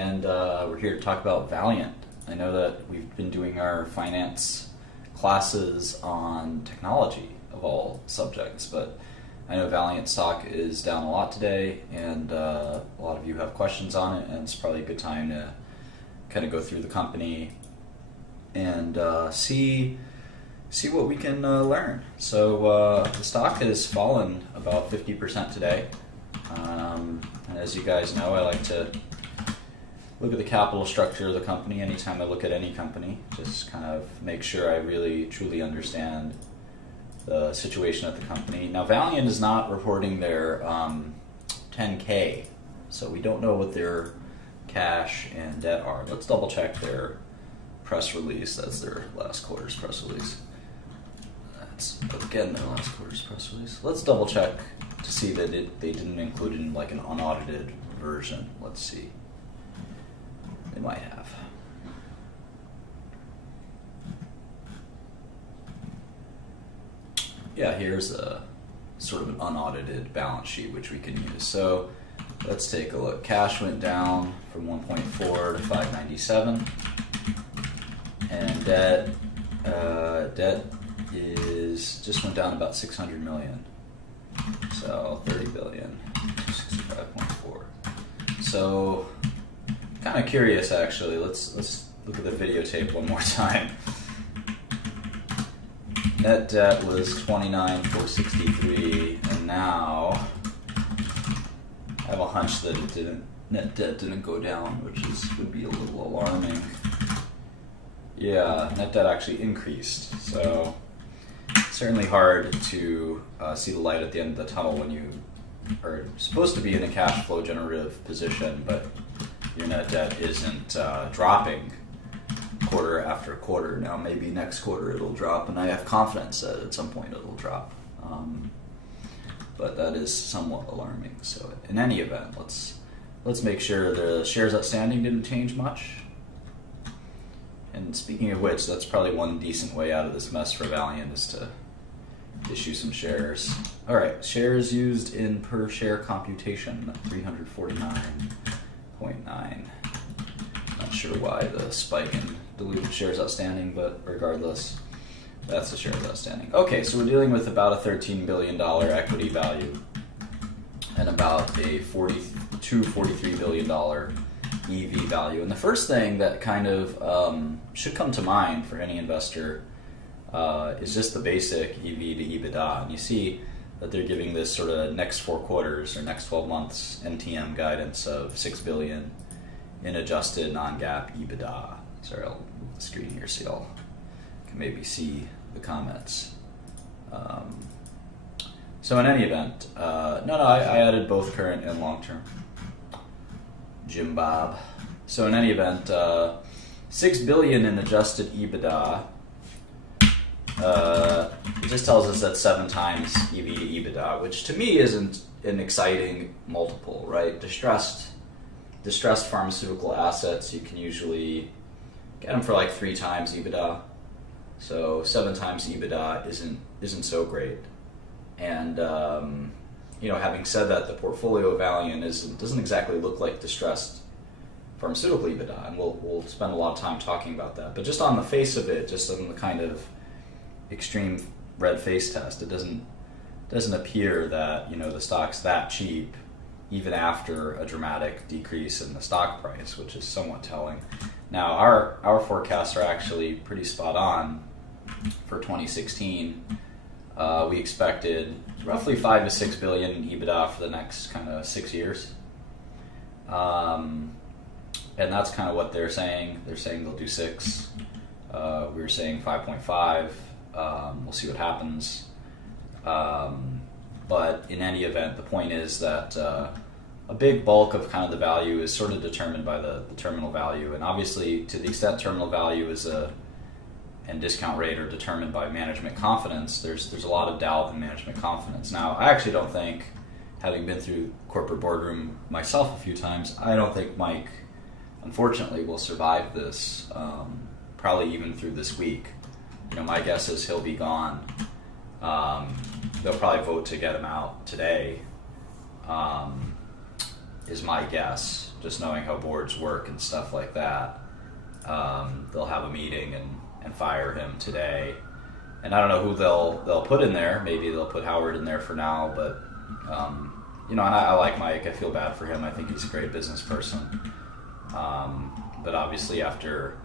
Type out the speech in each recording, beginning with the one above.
and we're here to talk about Valiant. I know that we've been doing our finance classes on technology of all subjects, but I know Valiant stock is down a lot today, and a lot of you have questions on it, and it's probably a good time to kind of go through the company and see what we can learn. So the stock has fallen about 50% today. And as you guys know, I like to look at the capital structure of the company anytime I look at any company, just kind of make sure I really truly understand the situation at the company. Now, Valiant is not reporting their 10K, so we don't know what their cash and debt are. Let's double check their press release. That's their last quarter's press release. That's again their last quarter's press release. Let's double check to see that they didn't include it in like an unaudited version. Let's see. They might have. Yeah, here's a sort of an unaudited balance sheet which we can use. So let's take a look. Cash went down from 1.4 to 597, and debt is just went down about 600 million. So 30 billion, 65.4. So kind of curious actually. Let's look at the videotape one more time. Net debt was 29,463, and now I have a hunch that net debt didn't go down, which would be a little alarming. Yeah, net debt actually increased, so it's certainly hard to see the light at the end of the tunnel when you are supposed to be in a cash flow generative position, but your net debt isn't dropping quarter after quarter. Now maybe next quarter it'll drop, and I have confidence that at some point it'll drop, but that is somewhat alarming. So in any event, let's make sure the shares outstanding didn't change much. And speaking of which, that's probably one decent way out of this mess for Valiant is to issue some shares. Alright, shares used in per share computation, 349.9. Not sure why the spike in diluted shares outstanding, but regardless, that's the shares outstanding. Okay, so we're dealing with about a $13 billion equity value and about a $43 billion EV value. And the first thing that kind of should come to mind for any investor is just the basic EV to EBITDA. And you see that they're giving this sort of next 4 quarters or next 12 months NTM guidance of $6 billion in adjusted non-GAAP EBITDA. Sorry, I'll move the screen here so y'all can maybe see the comments. So in any event, I added both current and long-term. Jim Bob. So in any event, $6 billion in adjusted EBITDA. It just tells us that 7 times EV to EBITDA, which to me isn't an exciting multiple, right? Distressed pharmaceutical assets, you can usually get them for like 3 times EBITDA. So 7 times EBITDA isn't so great. And having said that, the portfolio of Valiant doesn't exactly look like distressed pharmaceutical EBITDA, and we'll spend a lot of time talking about that. But just on the face of it, just on the kind of extreme red face test, it doesn't appear that the stock's that cheap, even after a dramatic decrease in the stock price, which is somewhat telling. Now, our forecasts are actually pretty spot on for 2016. We expected roughly 5 to 6 billion in EBITDA for the next kind of 6 years. And that's kind of what they're saying. They're saying they'll do 6. We were saying 5.5. We'll see what happens. But in any event, the point is that a big bulk of kind of the value is sort of determined by the terminal value. And obviously, to the extent terminal value and discount rate are determined by management confidence, there's a lot of doubt in management confidence. Now, I actually don't think, having been through corporate boardroom myself a few times, I don't think Mike, unfortunately, will survive this, probably even through this week. My guess is he'll be gone. They'll probably vote to get him out today, is my guess. just knowing how boards work and stuff like that. They'll have a meeting and fire him today. And I don't know who they'll put in there. Maybe they'll put Howard in there for now, but and I like Mike. I feel bad for him. I think he's a great business person. But obviously after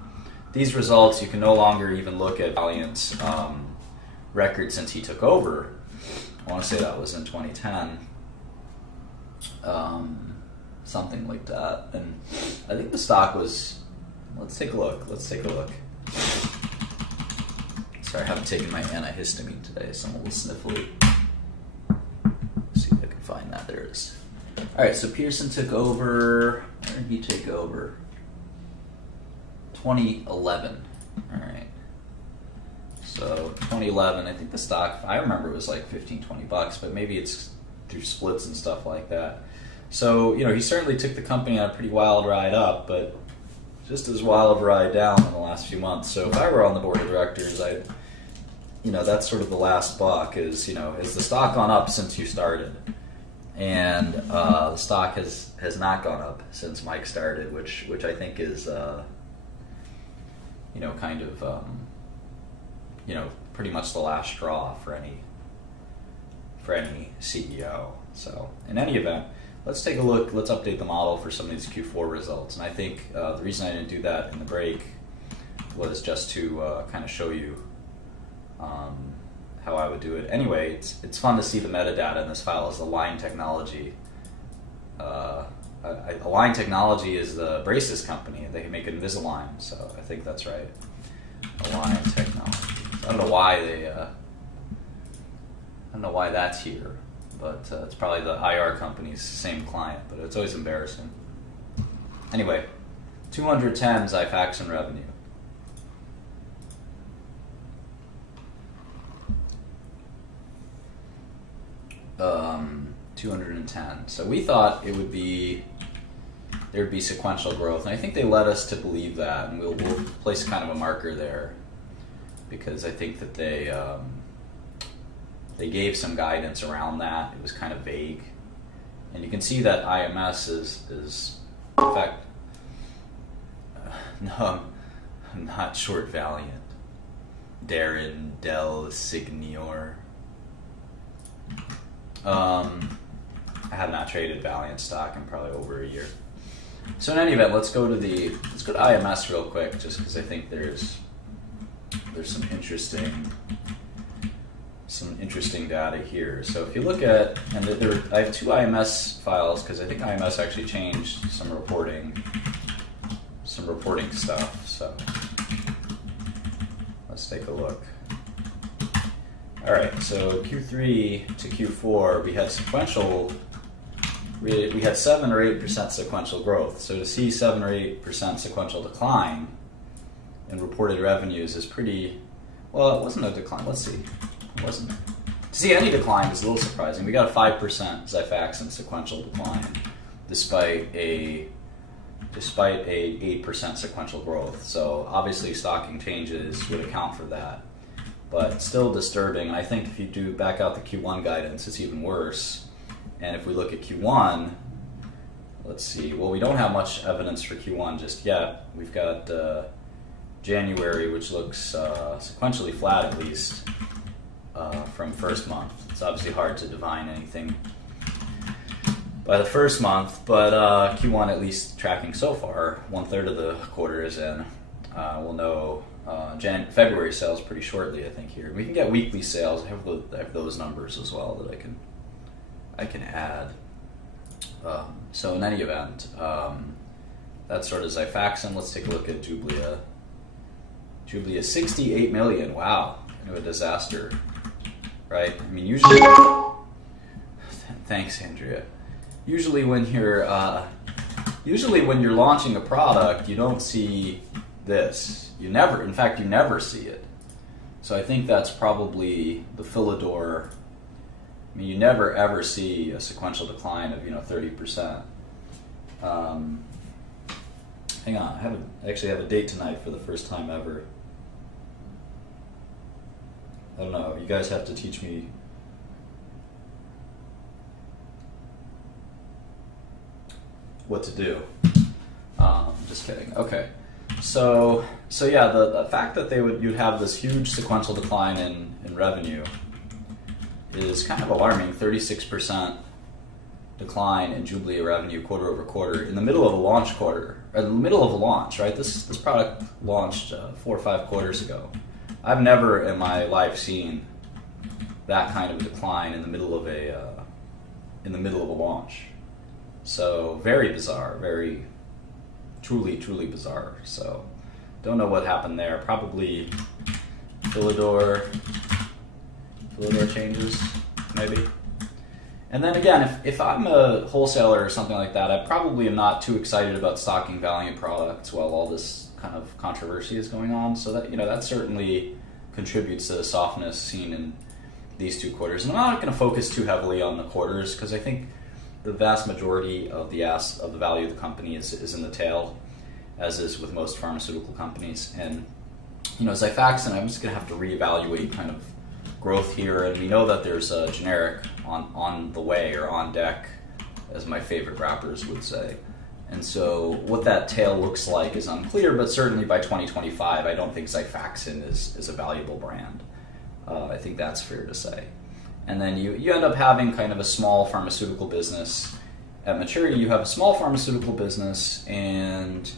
these results, you can no longer even look at Valiant's record since he took over. I want to say that was in 2010. Something like that. And I think the stock was, let's take a look. Sorry, I haven't taken my antihistamine today, so I'm a little sniffly. See if I can find that. There it is. Alright, so Pearson took over. Where did he take over? 2011. Alright. So 2011, I think the stock, I remember it was like 15, 20 bucks, but maybe it's through splits and stuff like that. So, he certainly took the company on a pretty wild ride up, but just as wild of a ride down in the last few months. So if I were on the board of directors, that's sort of the last buck is the stock gone up since you started? And the stock has not gone up since Mike started, which I think is, kind of, pretty much the last straw for any CEO. So in any event, let's take a look. Let's update the model for some of these Q4 results. And I think the reason I didn't do that in the break was just to kind of show you how I would do it. Anyway, it's fun to see the metadata in this file as Align Technology. Align Technology is the braces company. They make Invisalign, so I think that's right. Align Technology. I don't know why I don't know why that's here, but it's probably the IR company's same client, but it's always embarrassing. Anyway, 210 Xifaxan revenue. 210. So we thought there'd be sequential growth, and I think they led us to believe that, and we'll place kind of a marker there because I think that they gave some guidance around that. It was kind of vague, and you can see that IMS is in fact no, I'm not short Valiant. Darren Del Signor. I have not traded Valiant stock in probably over a year. So in any event, let's go to IMS real quick, just because I think there's some interesting data here. So if you look at, and I have two IMS files because I think IMS actually changed some reporting stuff. So let's take a look. All right, so Q3 to Q4, we had 7 or 8% sequential growth. So to see 7 or 8% sequential decline in reported revenues is pretty, well, it wasn't a decline. Let's see. It wasn't. To see any decline is a little surprising. We got a 5% Xifaxan sequential decline despite a 8% sequential growth. So obviously stocking changes would account for that, but still disturbing. And I think if you do back out the Q1 guidance, it's even worse. And if we look at Q1, let's see. Well, we don't have much evidence for Q1 just yet. We've got January, which looks sequentially flat at least from first month. It's obviously hard to divine anything by the first month, but Q1 at least tracking so far. 1/3 of the quarter is in. We'll know February sales pretty shortly, I think. Here we can get weekly sales. I have those numbers as well that I can add. So in any event, that's sort of Xifaxan. Let's take a look at Jublia. Jublia, 68 million. Wow, kind of a disaster, right? I mean, usually. Thanks, Andrea. Usually when you're launching a product, you don't see this. In fact, you never see it. So I think that's probably the Philidor. I mean, you never ever see a sequential decline of 30%. Hang on, I actually have a date tonight for the first time ever. I don't know. You guys have to teach me. What to do. Just kidding. Okay. So yeah, the fact that you'd have this huge sequential decline in revenue is kind of alarming. 36% decline in Jubilee revenue quarter over quarter in the middle of a launch quarter, or in the middle of a launch, right? This product launched 4 or 5 quarters ago. I've never in my life seen that kind of decline in the middle of a launch. So very bizarre, very truly bizarre. So don't know what happened there. Probably Philidor changes, maybe. And then again, if I'm a wholesaler or something like that, I probably am not too excited about stocking Valiant products while all this kind of controversy is going on. So that, that certainly contributes to the softness seen in these 2 quarters. And I'm not going to focus too heavily on the quarters because I think the vast majority of the value of the company is in the tail, as is with most pharmaceutical companies. And as I fax in, I'm just going to have to reevaluate kind of growth here, and we know that there's a generic on the way, or on deck, as my favorite rappers would say. And so what that tail looks like is unclear, but certainly by 2025, I don't think Xifaxan is a valuable brand. I think that's fair to say. And then you end up having kind of a small pharmaceutical business. At maturity, you have a small pharmaceutical business, and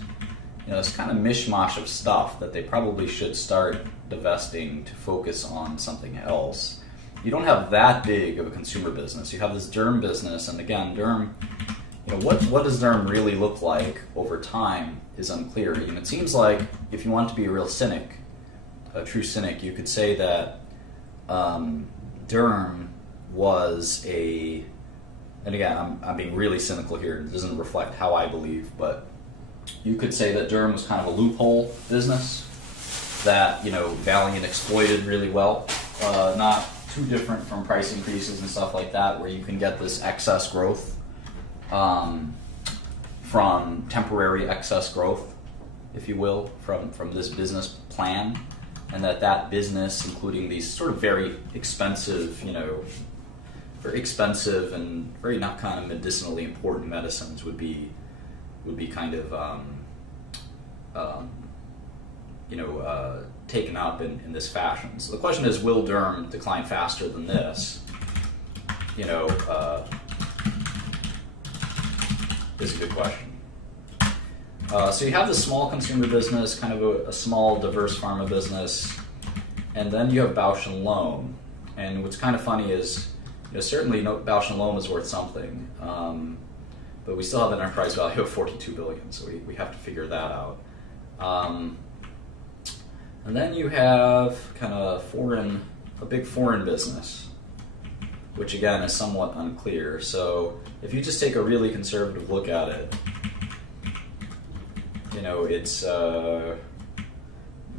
it's kind of mishmash of stuff that they probably should start divesting to focus on something else. You don't have that big of a consumer business. You have this derm business, and again, derm, what does derm really look like over time is unclear. It seems like if you want to be a real cynic, a true cynic, you could say that derm was and again, I'm being really cynical here. It doesn't reflect how I believe, but you could say that derm was kind of a loophole business that Valiant exploited really well. Not too different from price increases and stuff like that, where you can get this excess growth from temporary excess growth, if you will, from this business plan, and that business, including these sort of very expensive, and very not kind of medicinally important medicines would be kind of taken up in this fashion. So the question is, will derm decline faster than this? Is a good question. So you have the small consumer business, kind of a small diverse pharma business, and then you have Bausch & Lomb. And what's kind of funny is, certainly Bausch & Lomb is worth something, but we still have an enterprise value of $42 billion, so we have to figure that out. And then you have kind of a big foreign business, which again is somewhat unclear. So if you just take a really conservative look at it, it's a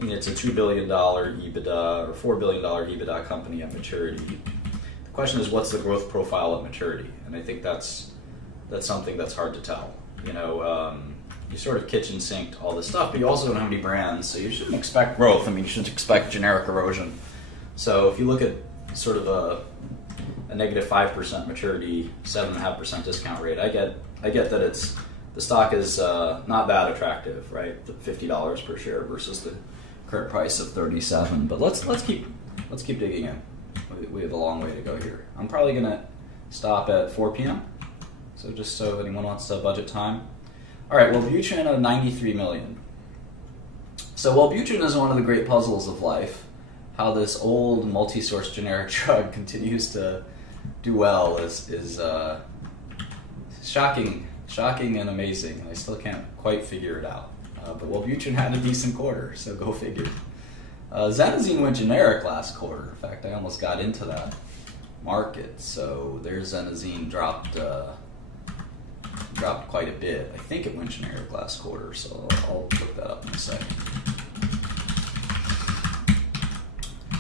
$2 billion EBITDA or $4 billion EBITDA company at maturity. The question is, what's the growth profile at maturity? And I think that's something that's hard to tell. You sort of kitchen sinked all this stuff, but you also don't have any brands, so you shouldn't expect growth. You shouldn't expect generic erosion. So if you look at sort of a negative 5% maturity, 7.5% discount rate, I get that the stock is not that attractive, right? $50 per share versus the current price of $37. But let's keep digging in. We have a long way to go here. I'm probably gonna stop at 4 p.m. So just so if anyone wants to budget time. All right, Wellbutrin at 93 million. So Wellbutrin is one of the great puzzles of life. How this old multi-source generic drug continues to do well is shocking and amazing. I still can't quite figure it out. But Wellbutrin had a decent quarter, so go figure. Xenazine went generic last quarter. In fact, I almost got into that market. So their Xenazine dropped quite a bit. I think it went generic last quarter, so I'll look that up in a second.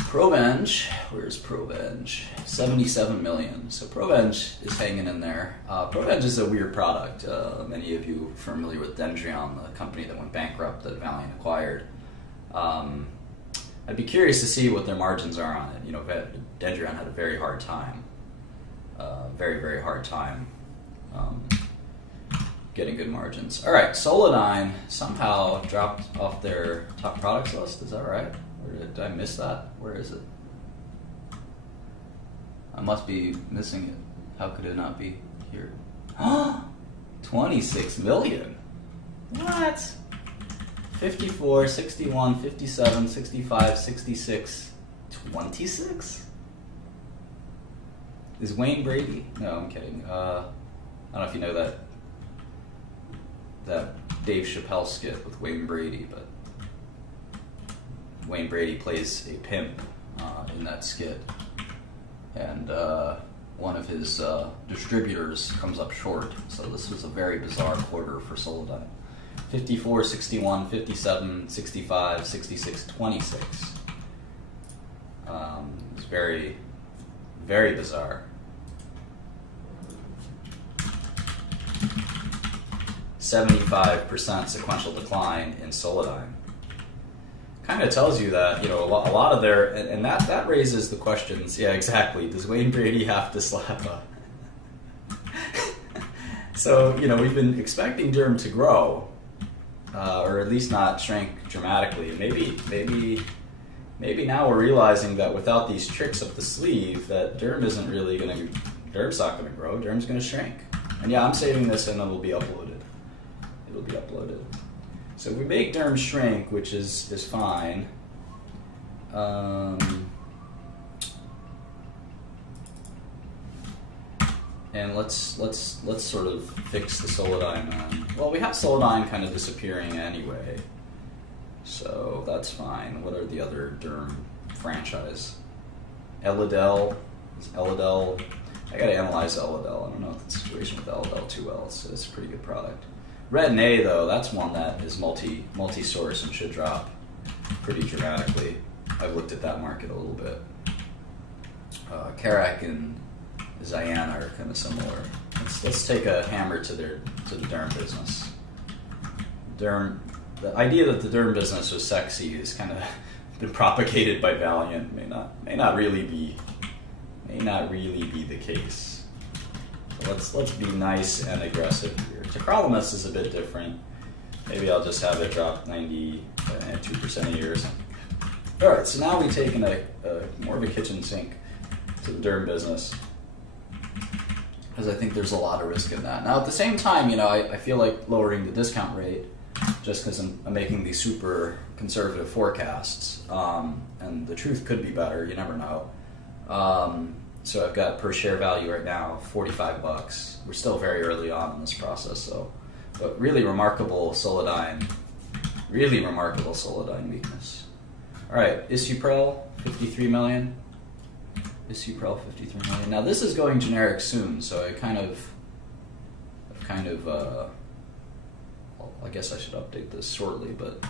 Provenge, where's Provenge? 77 million. So Provenge is hanging in there. Provenge is a weird product. Many of you are familiar with Dendreon, the company that went bankrupt that Valiant acquired. I'd be curious to see what their margins are on it. Dendreon had a very hard time. Very hard time getting good margins. All right, Solidyne somehow dropped off their top products list. Is that right? Or did I miss that? Where is it? I must be missing it. How could it not be here? 26 million. What? 54, 61, 57, 65, 66, 26? Is Wayne Brady? No, I'm kidding. I don't know if you know that Dave Chappelle skit with Wayne Brady, but Wayne Brady plays a pimp in that skit, and one of his distributors comes up short. So this was a very bizarre quarter for Solidyne. 54, 61, 57, 65, 66, 26. It's very, very bizarre. 75% sequential decline in Solidyne. Kind of tells you that, you know, a lot of their, and that raises the questions. Yeah, exactly. Does Wayne Brady have to slap a? So, you know, we've been expecting Derm to grow, or at least not shrink dramatically. Maybe now we're realizing that without these tricks up the sleeve, that Derm isn't really going to. Derm's not going to grow. Derm's going to shrink. And yeah, I'm saving this, and it'll be uploaded. It'll be uploaded. So if we make Derm shrink, which is fine. And let's sort of fix the Solidyne. Well, we have Solidyne kind of disappearing anyway, so that's fine. What are the other Derm franchise? Elidel. Is Elidel? I gotta analyze Elidel. I don't know the situation with Elidel too well. It's a pretty good product. Retin-A though, that's one that is multi-source and should drop pretty dramatically. I've looked at that market a little bit. Carac and Ziana are kind of similar. Let's take a hammer to the Derm business. The idea that the Derm business was sexy is kind of been propagated by Valiant. May not really be the case. So let's be nice and aggressive here. Tacrolimus is a bit different. Maybe I'll just have it drop 92% a year or something. All right, so now we've taken a more of a kitchen sink to the Derm business, because I think there's a lot of risk in that. Now, at the same time, you know, I feel like lowering the discount rate just because I'm making these super conservative forecasts, and the truth could be better. You never know. So I've got per share value right now, $45. We're still very early on in this process, so, but really remarkable Solidyne weakness. All right, Isuprel, 53 million. Isuprel, 53 million. Now this is going generic soon, so I well, I guess I should update this shortly, but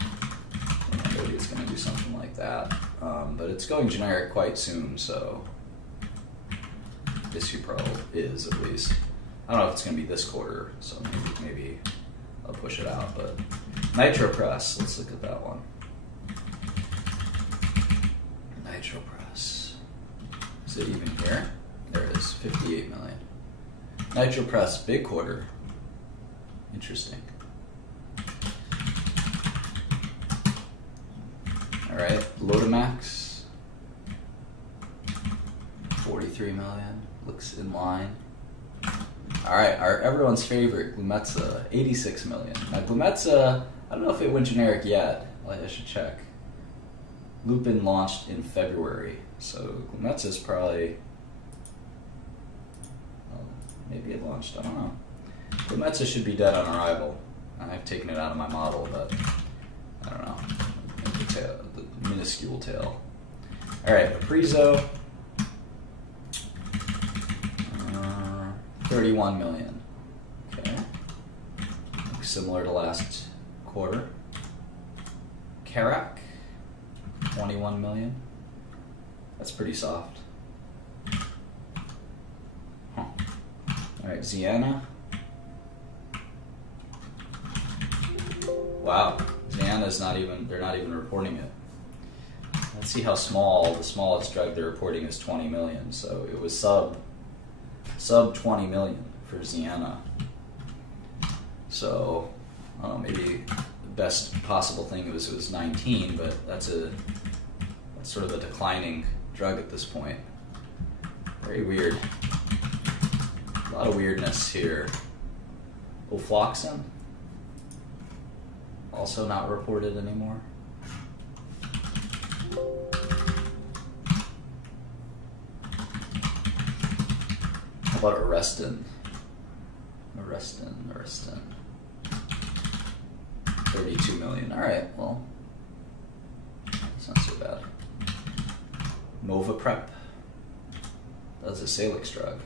you know, maybe it's going to do something like that. But it's going generic quite soon, so Isuprel is at least. I don't know if it's going to be this quarter, so maybe I'll push it out. But NitroPress, let's look at that one. NitroPress. Is it even here? There it is, 58 million. NitroPress, big quarter. Interesting. All right, Lotamax, 43 million. Looks in line. All right, everyone's favorite, Glumetza, 86 million. Now Glumetza, I don't know if it went generic yet. I should check. Lupin launched in February, so Glumetza is probably, well, maybe it launched, I don't know. Glumetza should be dead on arrival. I've taken it out of my model, but I don't know. The minuscule tail. All right, Aprizo, 31 million. Okay, looks similar to last quarter. Carac, 21 million. That's pretty soft. Huh. All right, Ziana. Wow, Ziana's they're not even reporting it. Let's see how small. The smallest drug they're reporting is 20 million, so it was sub 20 million for Ziana. So, I don't know, maybe the best possible thing was it was 19, but that's sort of a declining drug at this point. Very weird. A lot of weirdness here. Ofloxacin, also not reported anymore. How about Arestin? Arestin. 32 million. All right, well, that's not so bad. Movaprep. That's a Salix drug.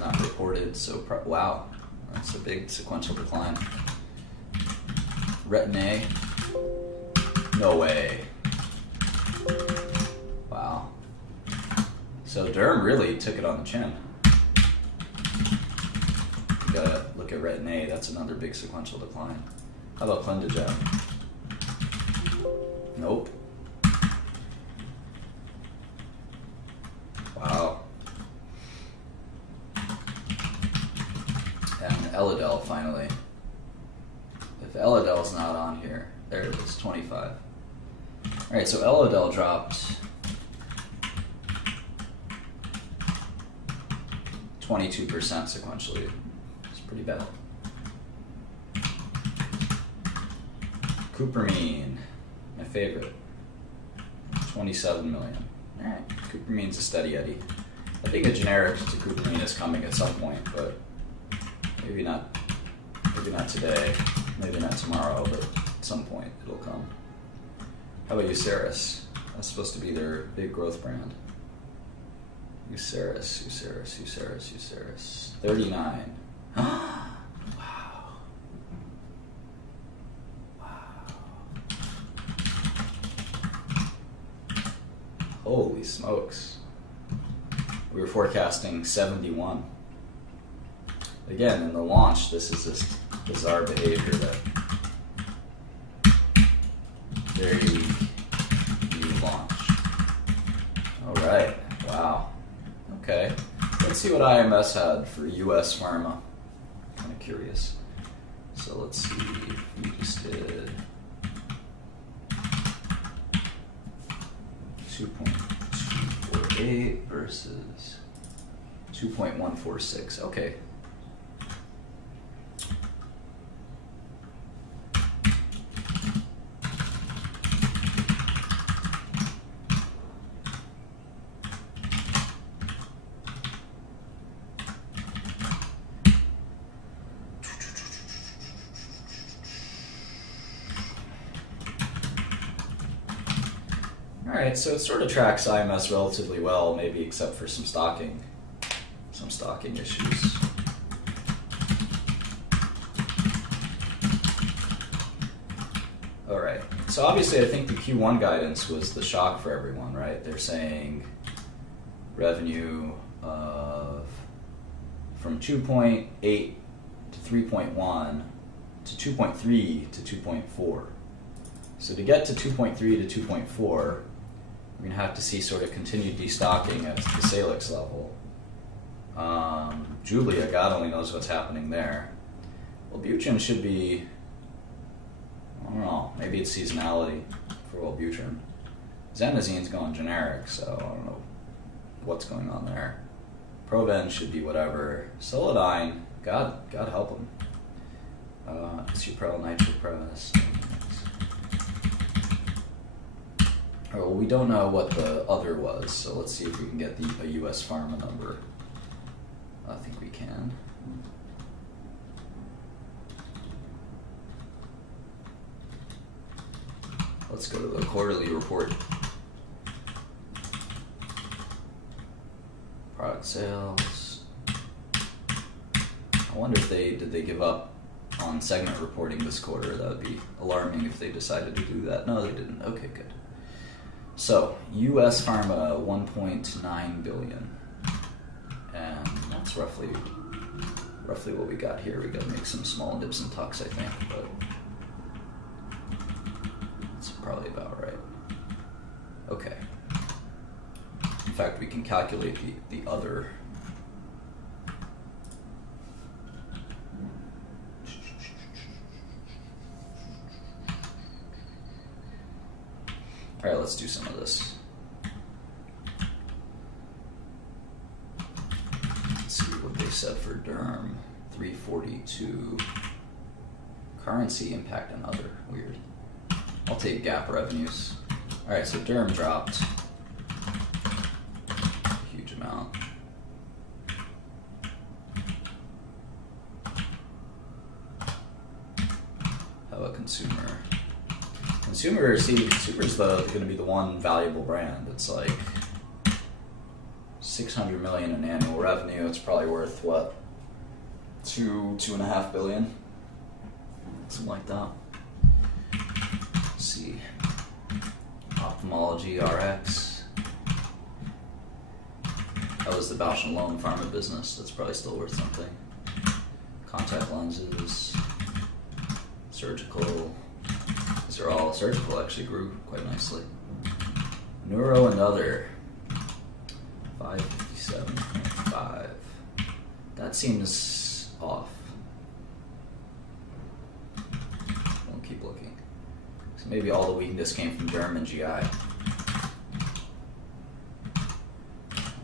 Not reported, so wow, that's a big sequential decline. Retin-A. No way. Wow. So Derm really took it on the chin. You gotta look at Retin-A, that's another big sequential decline. How about Clendigen? Nope. Wow. And Elidel finally. If Elidel's not on here, there it is, 25. Alright, so Elidel dropped 22% sequentially. It's pretty bad. Cupramine, my favorite. 27 million. Alright, Cupramine's a steady Eddie. I think a generic to Cupramine is coming at some point, but maybe not today, maybe not tomorrow, but at some point it'll come. How about Uceris? That's supposed to be their big growth brand. Uceris. 39. Wow. Holy smokes. We were forecasting 71. Again, in the launch, this is just bizarre behavior that very new launch. Alright, wow. Okay, let's see what IMS had for US Pharma. Kind of curious. So let's see if we just did 2.248 versus 2.146. Okay. Alright, so it sort of tracks IMS relatively well, maybe except for some stocking issues. Alright, so obviously I think the Q1 guidance was the shock for everyone, right? They're saying revenue of from 2.8 to 3.1 to 2.3 to 2.4. So to get to 2.3 to 2.4, we're going to have to see sort of continued destocking at the Salix level. Julia, God only knows what's happening there. Wellbutrin should be, I don't know, maybe it's seasonality for Wellbutrin. Xanazine's going generic, so I don't know what's going on there. Proven should be whatever. Solodine, God help him. Suprel, Nitropres. Well, we don't know what the other was, so let's see if we can get a US Pharma number. I think we can. Let's go to the quarterly report. Product sales. I wonder if did they give up on segment reporting this quarter? That would be alarming if they decided to do that. No, they didn't. Okay, good. So, US Pharma, 1.9 billion. And that's roughly what we got here. We got to make some small dips and tucks, I think, but that's probably about right. Okay. In fact, we can calculate the other All right, let's do some of this. Let's see what they said for Derm. 342. Currency impact and other. Weird. I'll take GAAP revenues. All right, so Derm dropped a huge amount. How about consumer? Consumer, see, consumer's going to be the one valuable brand. It's like 600 million in annual revenue. It's probably worth what, 2.5 billion, something like that. Let's see, ophthalmology, RX. That was the Bausch & Lomb pharma business. That's probably still worth something. Contact lenses, surgical. These are all surgical. Actually grew quite nicely. Neuro and other. 557.5. That seems off. We'll keep looking. So maybe all the weakness came from Derm and GI.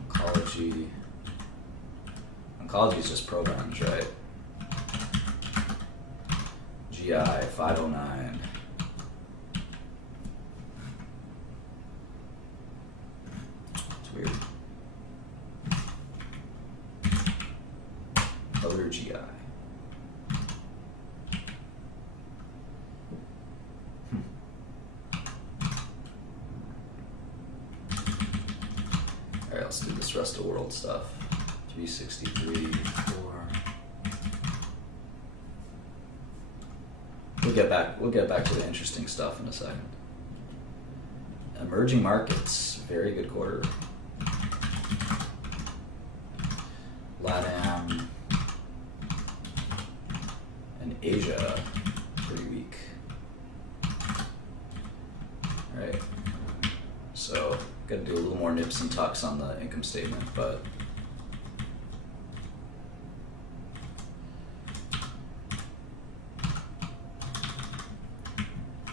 Oncology. Oncology is just programs, right? GI 509. It's weird. Other GI. Alright, let's do this rest of world stuff. 363, 4. We'll get back to the interesting stuff in a second. Emerging markets, very good quarter. LATAM and Asia, pretty weak. Alright, so gotta do a little more nips and tucks on the income statement, but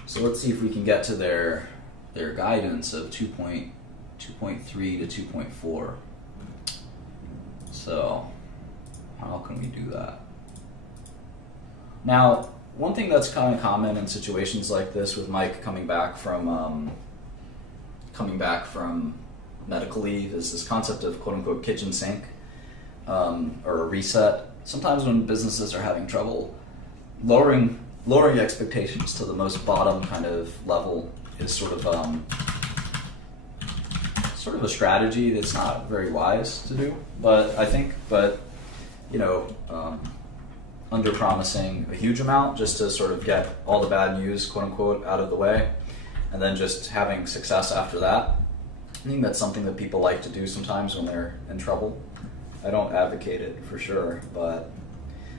so let's see if we can get to their guidance of 2.3 to 2.4. So how can we do that? Now, one thing that's kind of common in situations like this, with Mike coming back from medical leave, is this concept of quote unquote kitchen sink or a reset. Sometimes when businesses are having trouble, lowering expectations to the most bottom kind of level is sort of a strategy that's not very wise to do. But I think, you know, under promising a huge amount just to sort of get all the bad news, quote unquote, out of the way, and then just having success after that. I think that's something that people like to do sometimes when they're in trouble. I don't advocate it for sure, but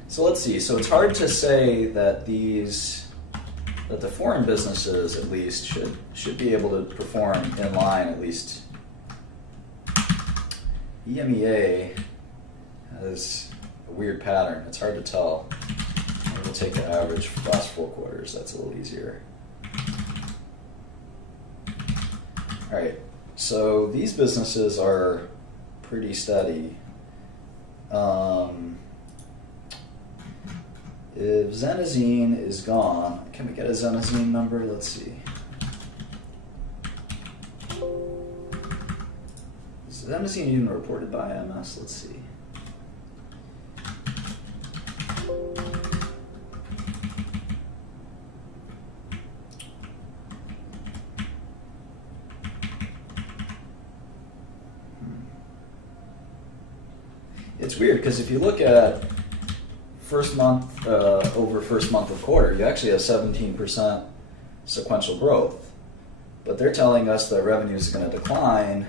so let's see. So it's hard to say that the foreign businesses at least should be able to perform in line at least. EMEA has a weird pattern. It's hard to tell. We'll take the average for the last 4 quarters. That's a little easier. All right. So these businesses are pretty steady. If Zenazine is gone, can we get a Zenazine number? Let's see. Is Zenazine even reported by IMS? Let's see. It's weird because if you look at first month over first month of quarter, you actually have 17% sequential growth. But they're telling us that revenue is going to decline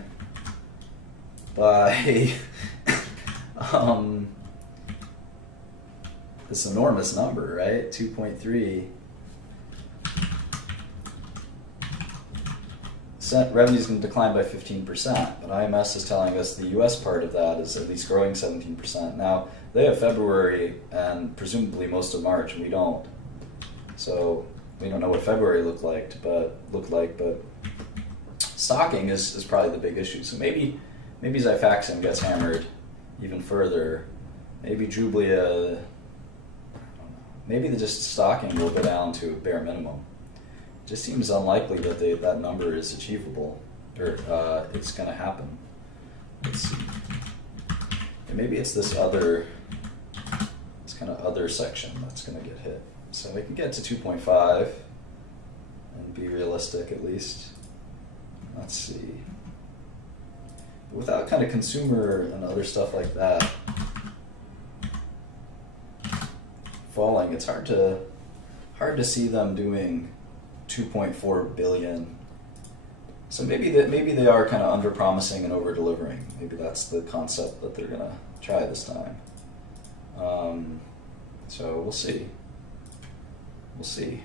by this enormous number, right? 2.3. Revenue is going to decline by 15%, but IMS is telling us the US part of that is at least growing 17%. Now, they have February and presumably most of March, and we don't. So we don't know what February looked like, but stocking is probably the big issue. So maybe Xifaxan gets hammered even further. Maybe Jublia, maybe just stocking will go down to a bare minimum. It just seems unlikely that that number is achievable, or it's going to happen. Let's see. And maybe it's this kind of other section that's going to get hit. So we can get to 2.5 and be realistic at least. Let's see. But without kind of consumer and other stuff like that falling, it's hard to see them doing 2.4 billion. So maybe they are kind of under promising and over delivering. Maybe that's the concept that they're gonna try this time. So we'll see. We'll see.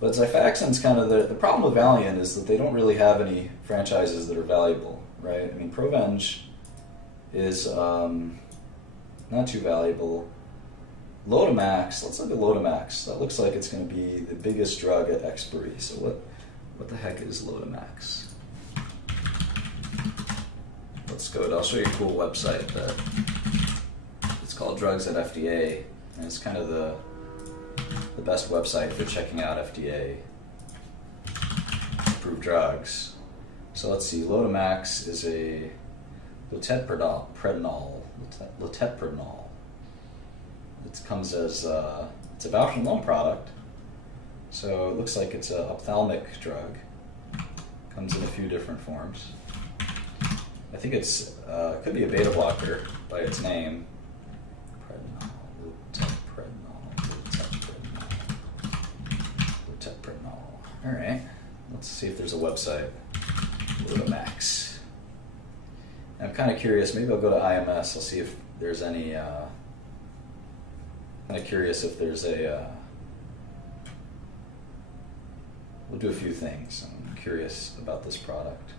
But Xifaxan's kind of the problem with Valiant is that they don't really have any franchises that are valuable, right? I mean, Provenge is not too valuable. Lotamax, let's look at Lotamax. That looks like it's going to be the biggest drug at expiry. So what the heck is Lotamax? Let's go. I'll show you a cool website that it's called Drugs at FDA, and it's kind of the best website for checking out FDA approved drugs. So let's see. Lotamax is a loteprednol. It comes as it's a Bausch & Lomb product, so it looks like it's an ophthalmic drug. Comes in a few different forms. I think it's could be a beta blocker by its name. Loteprednol. All right, let's see if there's a website. Lotamax. I'm kind of curious. Maybe I'll go to IMS. I'll see if there's any. Kind of curious if there's we'll do a few things. I'm curious about this product.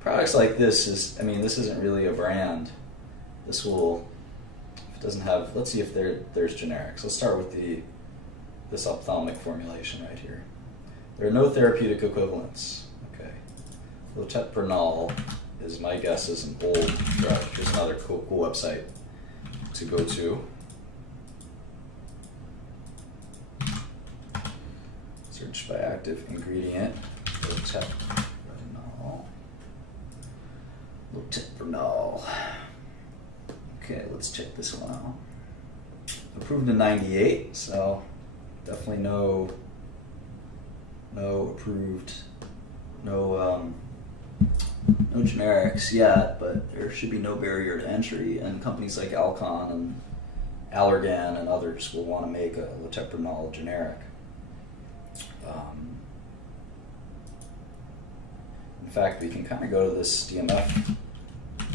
Products like this this isn't really a brand. If it doesn't have, let's see if there's generics. Let's start with this ophthalmic formulation right here. There are no therapeutic equivalents. Okay. Loteprednol is my guess is an old drug. Here's another cool website to go to. Search by active ingredient. Loteprednol. Okay, let's check this one out. Approved in '98, so definitely no approved, no generics yet, but there should be no barrier to entry, and companies like Alcon and Allergan and others will want to make a Loteprednol generic. In fact, we can kind of go to this DMF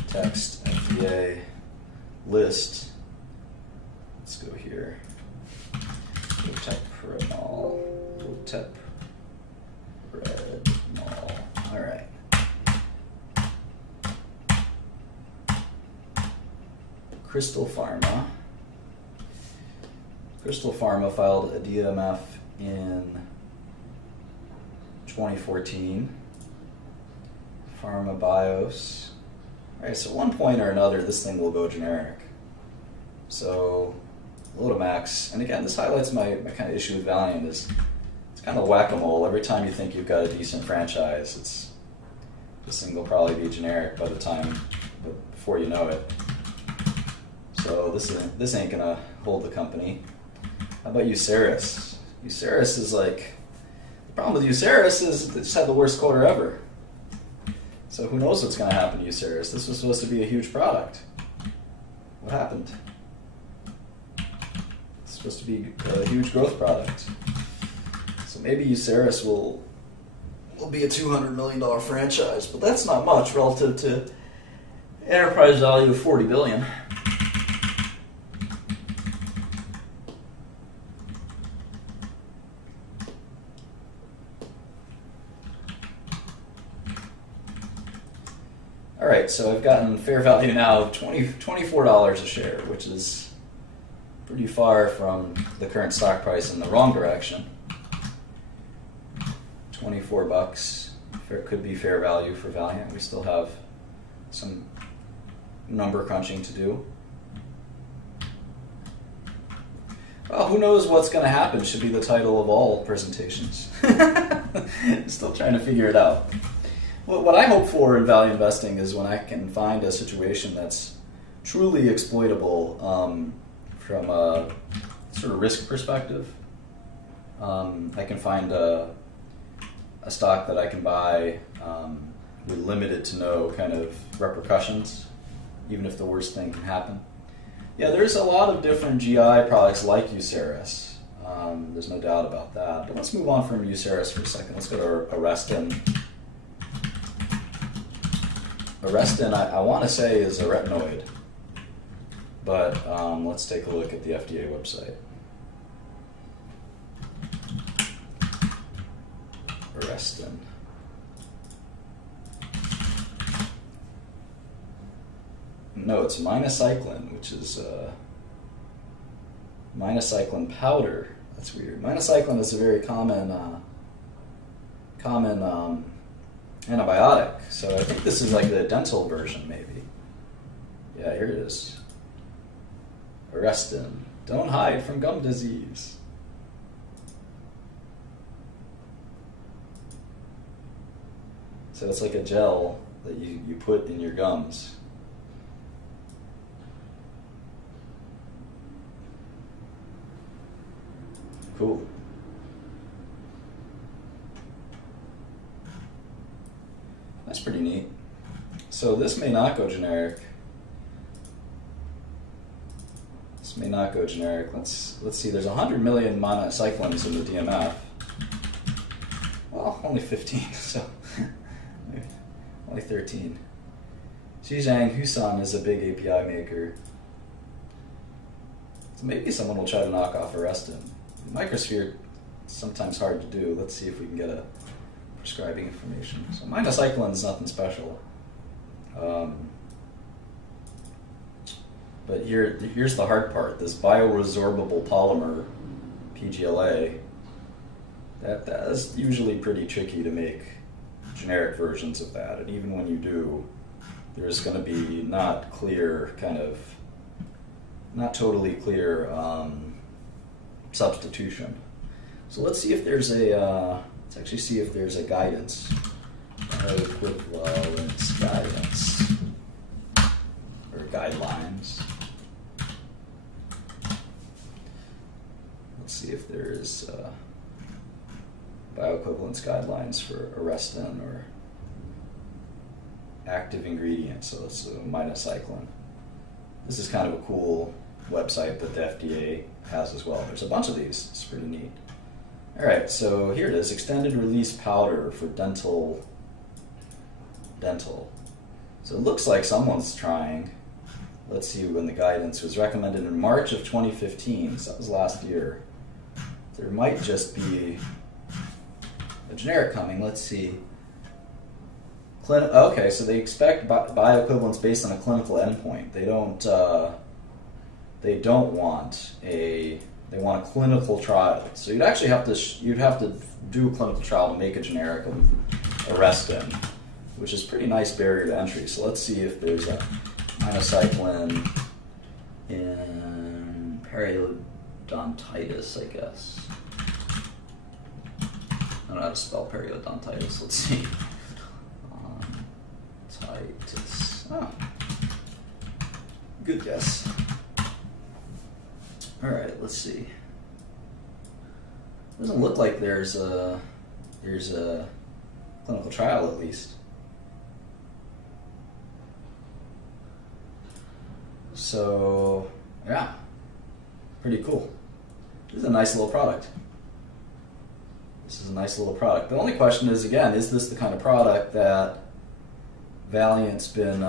text FDA list. Let's go here. Loteprednol. All right. Crystal Pharma. Crystal Pharma filed a DMF in 2014. Pharma Bios. All right, so at one point or another, this thing will go generic. So Lotamax, and again, this highlights my kind of issue with Valiant is it's kind of whack-a-mole. Every time you think you've got a decent franchise, this thing will probably be generic by the time, before you know it. So this ain't gonna hold the company. How about Uceris? Uceris is like, the problem with Uceris is they just had the worst quarter ever. So who knows what's going to happen to Uceris? This was supposed to be a huge product. What happened? It's supposed to be a huge growth product. So maybe Uceris will be a $200 million franchise, but that's not much relative to enterprise value of $40 billion. All right, so I've gotten fair value now of $24 a share, which is pretty far from the current stock price in the wrong direction. $24 could be fair value for Valiant. We still have some number crunching to do. Well, who knows what's going to happen should be the title of all presentations. Still trying to figure it out. What I hope for in value investing is when I can find a situation that's truly exploitable from a sort of risk perspective. I can find a stock that I can buy with limited to no kind of repercussions, even if the worst thing can happen. Yeah, there's a lot of different GI products like Uceris. There's no doubt about that. But let's move on from Uceris for a second. Let's go to Arestin. Arestin, I want to say, is a retinoid. But let's take a look at the FDA website. Arestin. No, it's minocycline, which is minocycline powder. That's weird. Minocycline is a very common antibiotic. So I think this is like the dental version, maybe. Yeah, here it is. Arestin. Don't hide from gum disease. So it's like a gel that you put in your gums. Cool. That's pretty neat. So this may not go generic. This may not go generic. Let's see. There's 100 million minocyclines in the DMF. Well, only 15. So only 13. Zhejiang Husan is a big API maker. So maybe someone will try to knock off Arestin. Microsphere is sometimes hard to do. Let's see if we can get a prescribing information. So minocycline is nothing special. But here's the hard part. This bioresorbable polymer, PGLA, that is usually pretty tricky to make generic versions of that. And even when you do, there's going to be not totally clear substitution. So let's see if there's let's actually see if there's a guidance, equivalence guidance, or guidelines. Let's see if there's bioequivalence guidelines for Arestin or active ingredients. So it's minocycline. This is kind of a cool website that the FDA has as well. There's a bunch of these. It's pretty neat. All right, so here it is, extended release powder for dental. So it looks like someone's trying. Let's see when the guidance was recommended in March of 2015, so that was last year. There might just be a generic coming. Let's see. Okay, so they expect bioequivalence based on a clinical endpoint. They want a clinical trial. So you'd actually have to do a clinical trial to make a generic of Arestin, which is a pretty nice barrier to entry. So let's see if there's a minocycline in periodontitis, I guess. I don't know how to spell periodontitis. Let's see. Titus. Oh. Good guess. All right, let's see. Doesn't look like there's a clinical trial, at least. So yeah, pretty cool. This is a nice little product. The only question is, again, is this the kind of product that Valiant's kind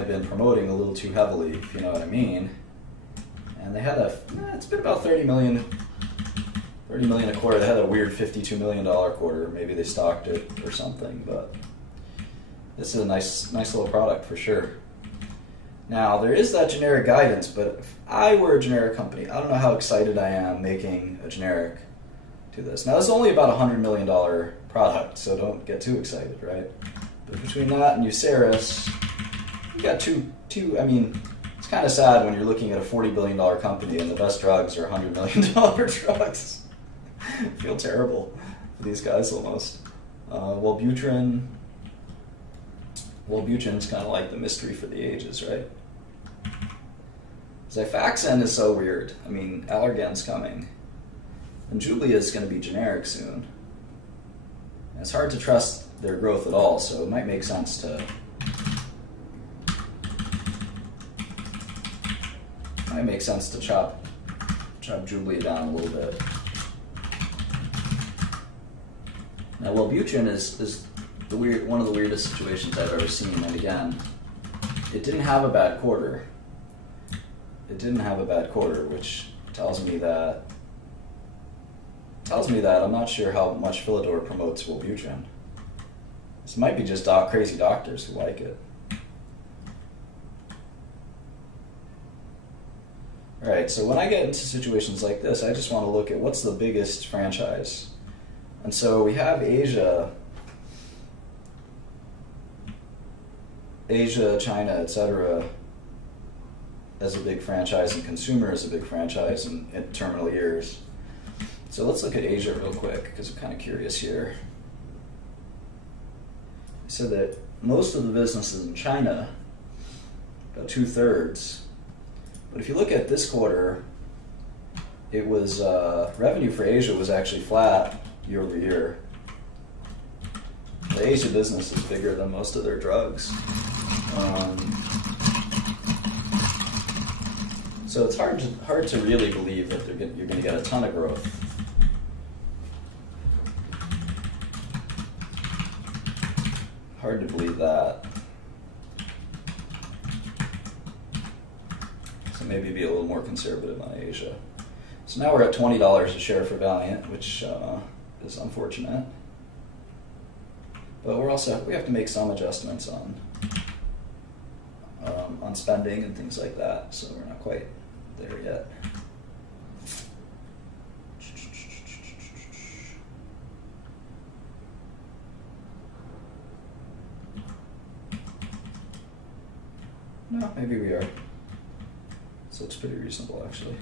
of been promoting a little too heavily, if you know what I mean. And they had it's been about 30 million a quarter. They had a weird $52 million quarter. Maybe they stocked it or something, but this is a nice little product for sure. Now, there is that generic guidance, but if I were a generic company, I don't know how excited I am making a generic to this. Now, it's only about $100 million product, so don't get too excited, right? But between that and Uceris, you got two. I mean, it's kind of sad when you're looking at a $40 billion company and the best drugs are $100 million drugs. I feel terrible for these guys almost. Wellbutrin's kind of like the mystery for the ages, right? Xifaxan is so weird. I mean, Allergan's coming. And Jublia is going to be generic soon. And it's hard to trust their growth at all, so it might make sense to chop Jublia down a little bit. Now, Wellbutrin is one of the weirdest situations I've ever seen, and again, it didn't have a bad quarter. Which tells me that I'm not sure how much Philidor promotes Wellbutrin. This might be just crazy doctors who like it. Alright, so when I get into situations like this, I just want to look at what's the biggest franchise. And so we have Asia, China, etc. as a big franchise, and consumer as a big franchise in terminal years. So let's look at Asia real quick, because I'm kind of curious here. I said that most of the business is in China, about 2/3. But if you look at this quarter, it was revenue for Asia was actually flat year over year. The Asia business is bigger than most of their drugs. So it's hard to really believe that you're going to get a ton of growth. Hard to believe that. So maybe be a little more conservative on Asia. So now we're at $20 a share for Valiant, which is unfortunate. But we have to make some adjustments on spending and things like that. So we're not quite there yet. No, maybe we are. This looks pretty reasonable, actually.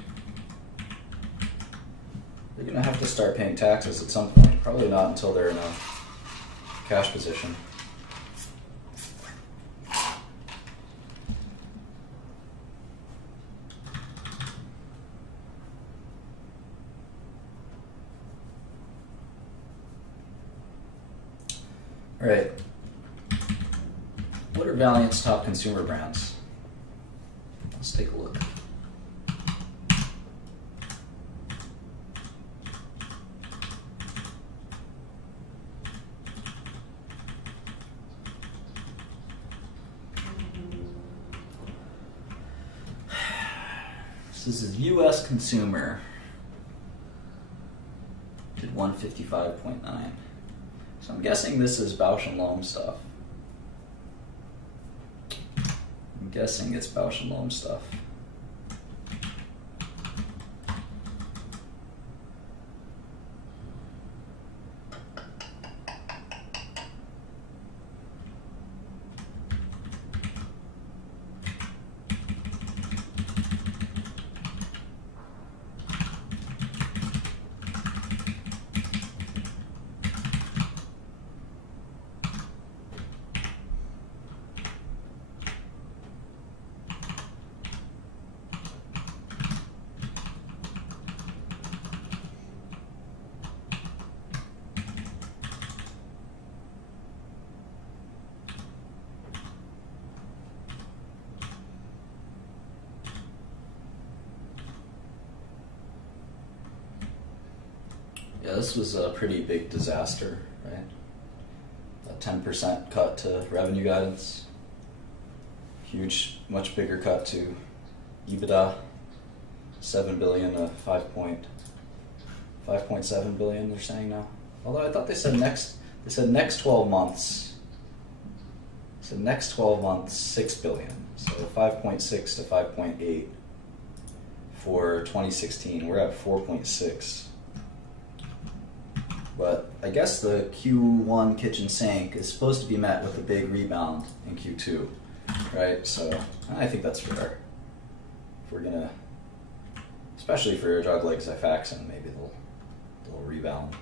They're going to have to start paying taxes at some point. Probably not until they're in a cash position. All right. What are Valiant's top consumer brands? Let's take a look. This is U.S. consumer. Did 155.9. So I'm guessing this is Bausch & Lomb stuff. I'm guessing it's Bausch & Lomb stuff. Yeah, this was a pretty big disaster, right? A 10% cut to revenue guidance. Huge, much bigger cut to EBITDA. 7 billion to 5.7 billion, they're saying now. Although I thought they said next 12 months. So next 12 months, 6 billion. So 5.6 to 5.8 for 2016. We're at 4.6. But I guess the Q1 kitchen sink is supposed to be met with a big rebound in Q2, right? So I think that's fair. If we're gonna, especially for a drug like Xifaxan, maybe they'll rebound.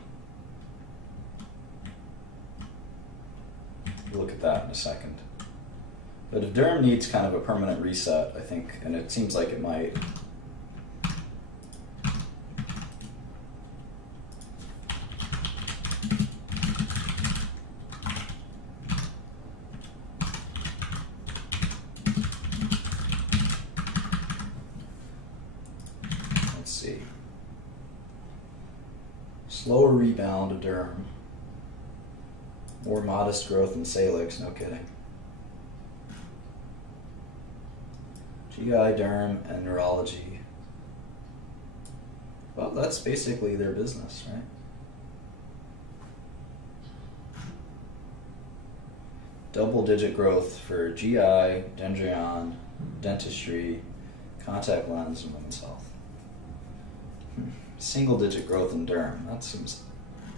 We'll look at that in a second. But if Derm needs kind of a permanent reset, I think, and it seems like it might. Let's see. Slower rebound of Derm. More modest growth in Salix, no kidding. GI, Derm, and Neurology. Well, that's basically their business, right? Double-digit growth for GI, Dendrion, Dentistry, Contact Lens, and Women's Health. Single-digit growth in Derm. That seems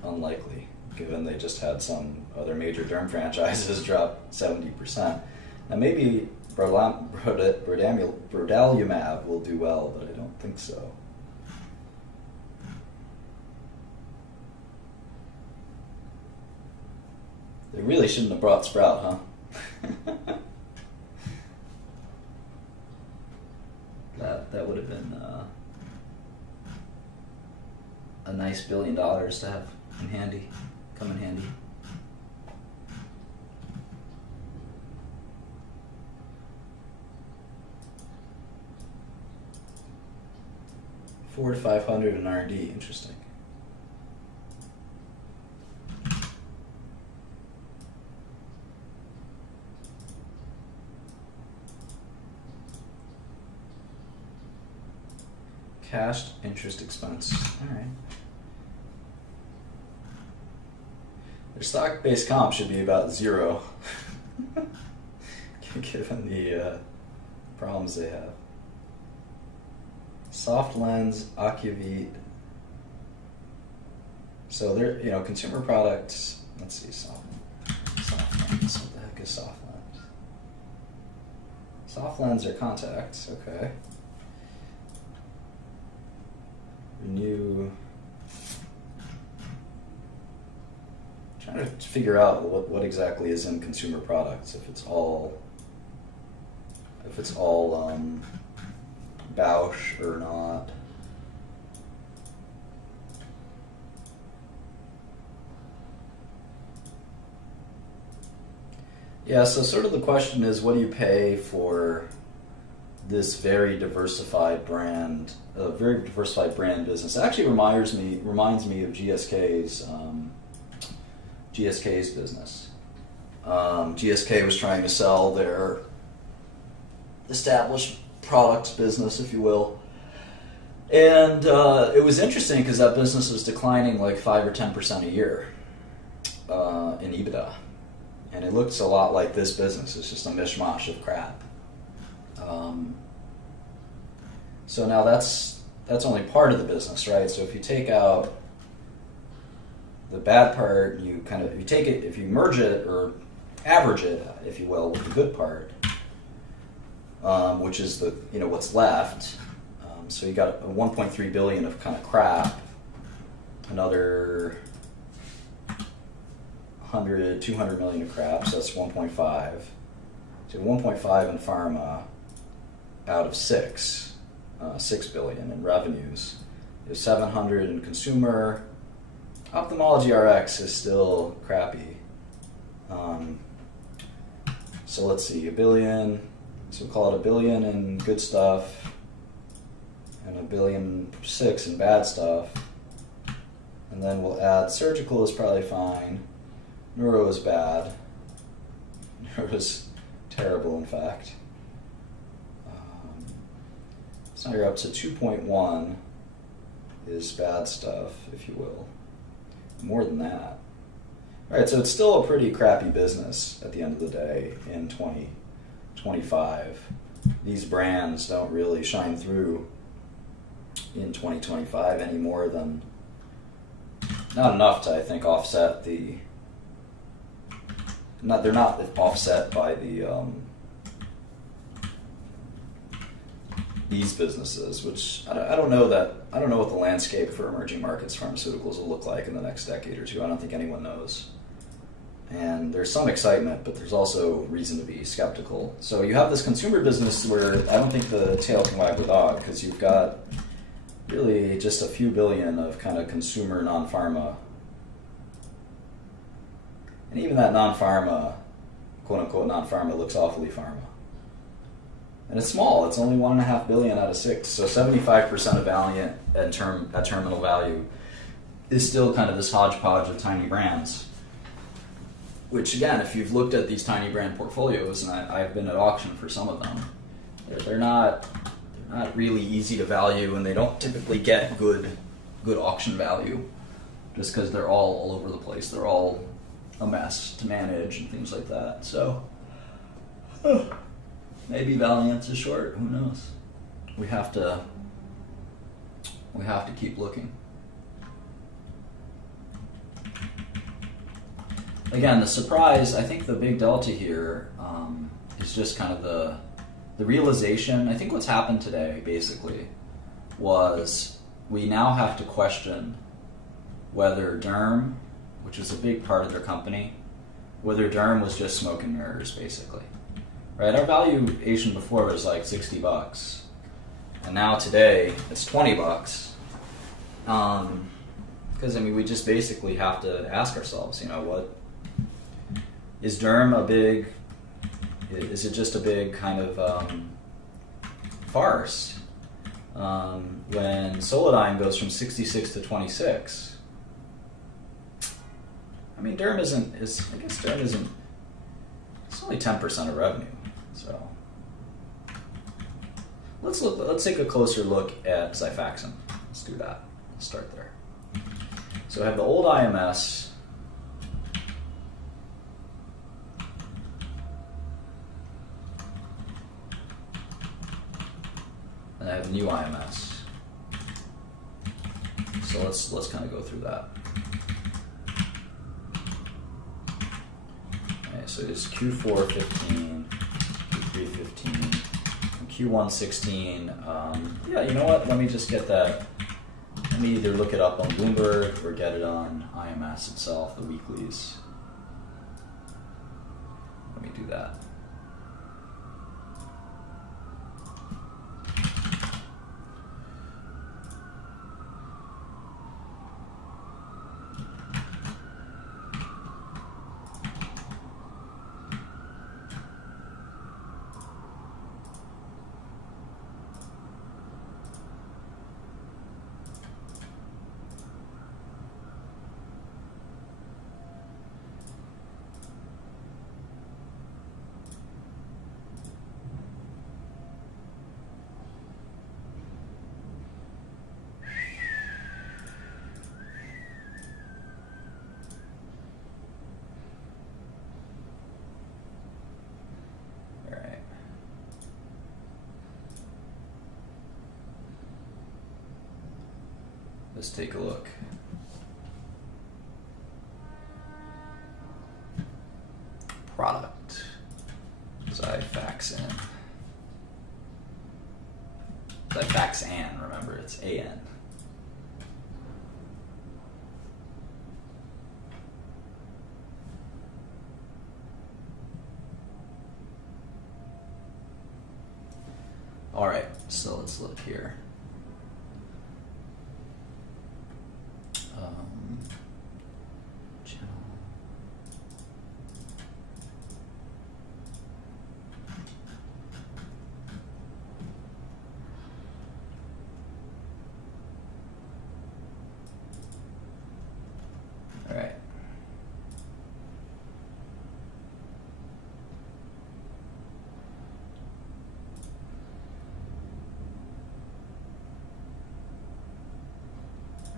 unlikely, given they just had some other major Derm franchises drop 70%. Now maybe Brodalumab will do well, but I don't think so. They really shouldn't have brought Sprout, huh? That would have been a nice $1 billion to have in handy, come in handy. $400 to $500 in R&D, interesting. Cash interest expense. All right. Their stock-based comp should be about 0, given the problems they have. Soft Lens, Ocuvite. So they're, consumer products. Let's see, soft lens. What the heck is soft lens? Soft lens are contacts. Okay. Renew. Trying to figure out what exactly is in consumer products. If it's all Bausch or not. Yeah, so sort of the question is, what do you pay for this very diversified brand business? It actually reminds me of GSK's business. GSK was trying to sell their established products business, if you will, and it was interesting because that business was declining like 5 or 10% a year in EBITDA, and it looks a lot like this business. It's just a mishmash of crap. So now that's only part of the business, right? So if you take out the bad part, you take it, if you merge it or average it, if you will, with the good part, which is the what's left. So you got 1.3 billion of kind of crap, another 200 million of crap, so that's 1.5. So 1.5 in pharma out of 6 billion in revenues. There's 700 in consumer. Ophthalmology RX is still crappy. So let's see, $1 billion. So we'll call it $1 billion in good stuff and $1.6 billion in bad stuff. And then we'll add surgical is probably fine. Neuro is bad. Neuro is terrible, in fact. So now you're up to 2.1 is bad stuff, if you will. More than that. All right, so it's still a pretty crappy business at the end of the day in 2025. These brands don't really shine through in 2025 any more than not enough to, I think, offset the. They're not offset by these businesses, which I don't know what the landscape for emerging markets pharmaceuticals will look like in the next decade or two. I don't think anyone knows. And there's some excitement, but there's also reason to be skeptical. So you have this consumer business where I don't think the tail can wag the dog, because you've got really just a few billion of kind of consumer non-pharma. And even that non-pharma, quote-unquote non-pharma, looks awfully pharma. And it's small. It's only $1.5 billion out of 6. So 75% of Valiant at terminal value is still kind of this hodgepodge of tiny brands. Which, again, if you've looked at these tiny brand portfolios, and I've been at auction for some of them, they're not really easy to value, and they don't typically get good auction value, just because they're all over the place. They're all a mess to manage and things like that. So maybe Valiant's is short. Who knows? We have to keep looking. Again, the surprise, I think the big delta here is just kind of the realization. I think what's happened today, basically, was we now have to question whether Derm, which is a big part of their company, whether Derm was just smoke and mirrors, basically. Right? Our valuation before was like $60, and now today it's $20. Because I mean, we just basically have to ask ourselves, what is Derm is it just a big kind of farce? When Solidyne goes from 66 to 26, I mean, Derm isn't, it's only 10% of revenue. So let's take a closer look at Xifaxan. Let's do that. Let's start there. So I have the old IMS. And I have the new IMS. So let's kind of go through that. Okay, so it's Q4 15, Q3 15, and Q1 16. Yeah, you know what? Let me just get that. Let me either look it up on Bloomberg or get it on IMS itself, the weeklies. Let me do that. Let's take a look. Product. Xifaxan. Xifaxan, remember, it's AN. All right, so let's look here. Channel. All right.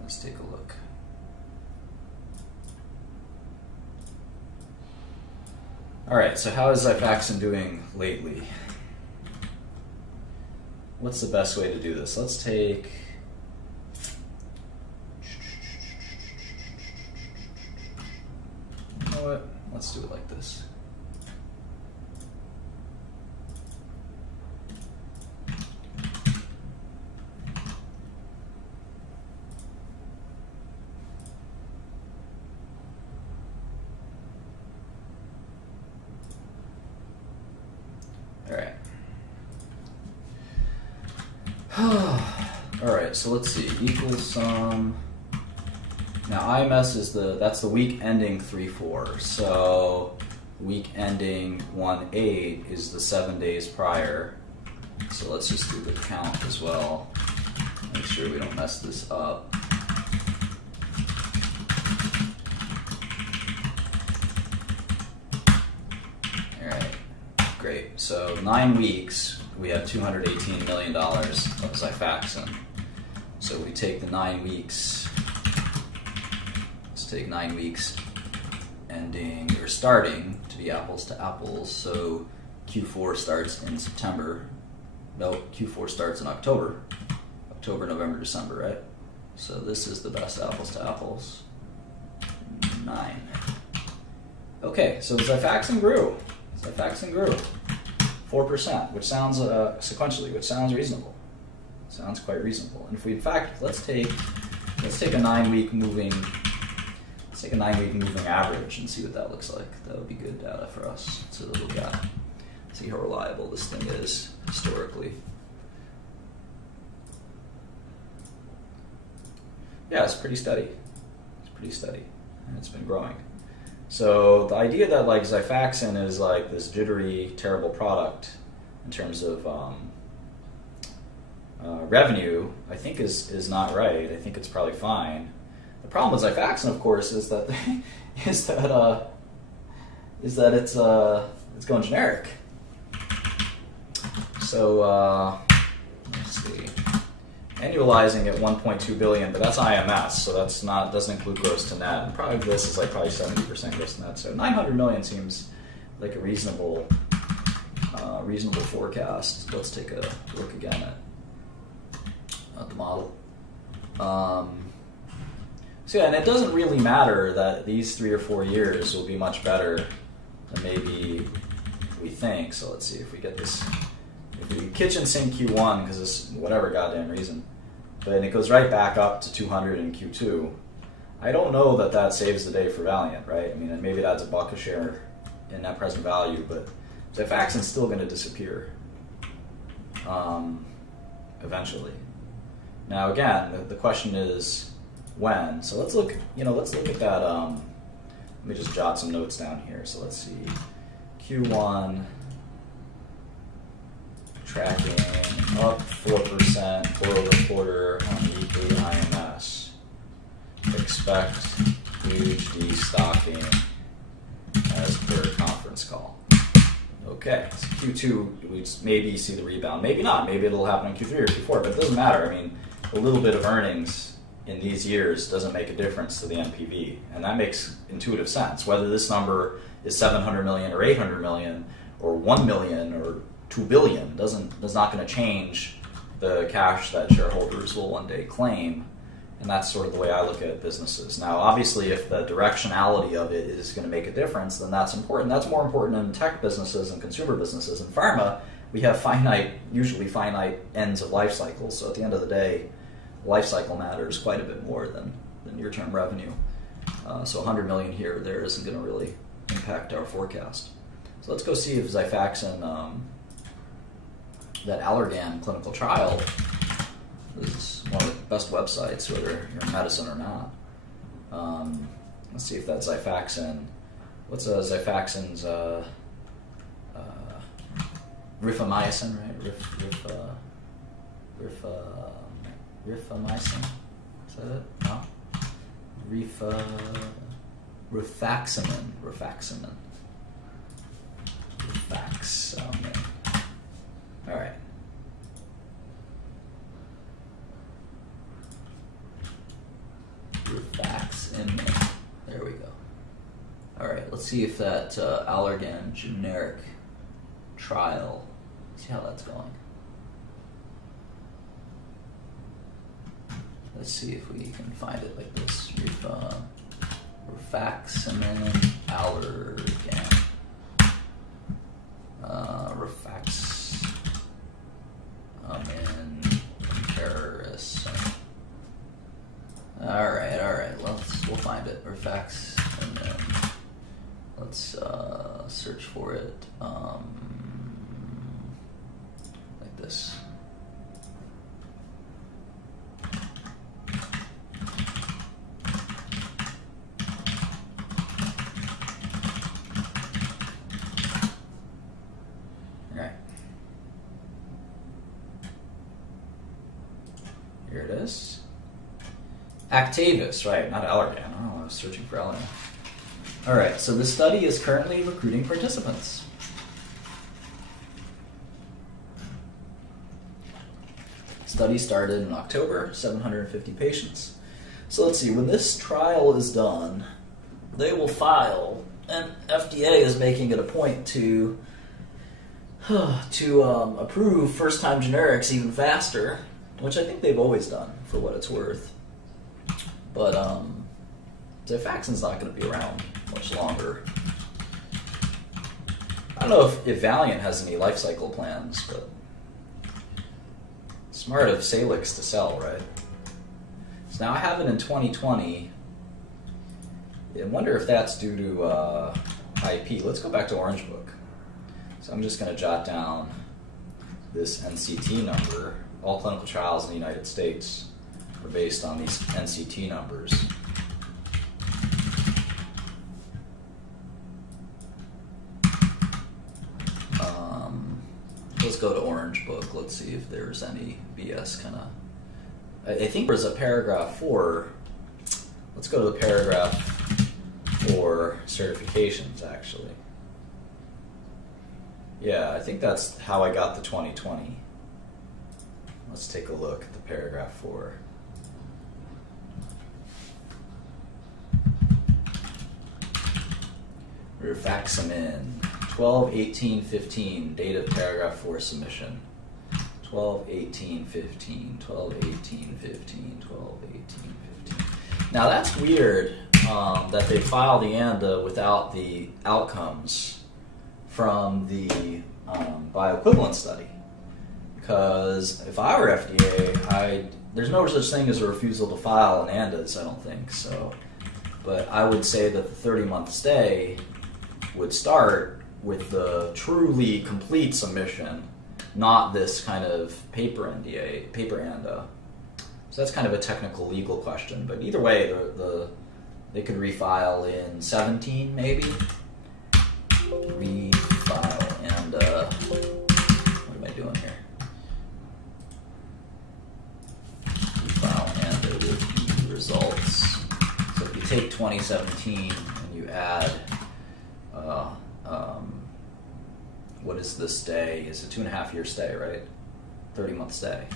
Let's take a look. All right, so how is Xifaxan doing lately? What's the best way to do this? Let's take let's do it like this. All right, so let's see, equals sum. Now IMS is that's the week ending 3/4. So week ending 1/8 is the 7 days prior. So let's just do the count as well. Make sure we don't mess this up. All right, great. So 9 weeks. We have $218 million of Xifaxan. So we take the 9 weeks, let's take 9 weeks ending, or starting to be apples to apples. So Q4 starts in September. No, Q4 starts in October. October, November, December, right? So this is the best apples to apples. 9. Okay, so Xifaxan grew. Xifaxan grew. 4%, which sounds sequentially, which sounds reasonable. Sounds quite reasonable. And if we, in fact, let's take a 9 week moving, average and see what that looks like. That would be good data for us to look at. See how reliable this thing is historically. Yeah, it's pretty steady. It's pretty steady, and it's been growing. So the idea that like Xifaxan is like this jittery, terrible product in terms of revenue, I think is not right. I think it's probably fine. The problem with Xifaxan, of course, is that it's going generic. So let's see. Annualizing at 1.2 billion, but that's IMS, so that's not, doesn't include gross to net. And probably this is like probably 70% gross to net. So 900 million seems like a reasonable forecast. Let's take a look again at the model. So yeah, and it doesn't really matter that these 3 or 4 years will be much better than maybe we think. So let's see if we get this. If we kitchen sink Q1 because this whatever goddamn reason, but then it goes right back up to 200 in Q2. I don't know that that saves the day for Valiant, right? I mean, maybe that's $1 a share in net present value, but Xifaxan's still going to disappear eventually. Now, again, the question is when. So let's look. Let's look at that. Let me just jot some notes down here. So let's see, Q1. Tracking up 4% quarter-over-quarter on weekly IMS. Expect huge destocking as per conference call. Okay, so Q2 we maybe see the rebound, maybe not. Maybe it'll happen in Q3 or Q4, but it doesn't matter. I mean, a little bit of earnings in these years doesn't make a difference to the NPV, and that makes intuitive sense. Whether this number is 700 million or 800 million or 1 million or 2 billion is not going to change the cash that shareholders will one day claim, and that's sort of the way I look at businesses. Now, obviously, if the directionality of it is going to make a difference, then that's important. That's more important in tech businesses and consumer businesses. In pharma, we have usually finite ends of life cycles. So at the end of the day, life cycle matters quite a bit more than near-term revenue. So 100 million here or there isn't going to really impact our forecast. So let's go see if Xifaxan. That Allergan clinical trial is one of the best websites, whether you're in medicine or not. Let's see if that Xifaxan. What's Xifaxan's rifamycin, right? Rifamycin. Is that it? No. Rifaximin. Rifaximin. All right. Rifaximin. There we go. All right. Let's see if that Allergan generic trial. See how that's going. Let's see if we can find it like this. rifaximin, allergan. Rifaximin comparison. All right. We'll find it. Rifaximin. Let's search for it. Like this. Here it is. Actavis, right, not Allergan. Oh, I was searching for Allergan. All right, so this study is currently recruiting participants. Study started in October, 750 patients. So let's see, when this trial is done, they will file, and FDA is making it a point to approve first-time generics even faster, which I think they've always done, for what it's worth. But Xifaxan's not going to be around much longer. I don't know if Valiant has any life cycle plans, but smart of Salix to sell, right? So now I have it in 2020. I wonder if that's due to IP. Let's go back to Orange Book. So I'm just going to jot down this NCT number. All clinical trials in the United States are based on these NCT numbers. Let's go to Orange Book. Let's see if there's any BS kind of... I think there's a paragraph 4. Let's go to the paragraph 4 certifications, actually. Yeah, I think that's how I got the 2020. Let's take a look at the paragraph 4. Rifaximin, 12/18/15, date of paragraph 4 submission. 12/18/15, 12/18/15, 12/18/15. Now that's weird that they filed the ANDA without the outcomes from the bioequivalence study. Because if I were FDA, there's no such thing as a refusal to file an ANDAs, I don't think so. But I would say that the 30-month stay would start with the truly complete submission, not this kind of paper NDA, paper ANDA. So that's kind of a technical legal question. But either way, they could refile in 17 maybe. Refile ANDA. What am I doing here? Refile ANDA with the results. So if you take 2017 and you add what is this stay? It's a 2.5-year stay, right? 30-month stay.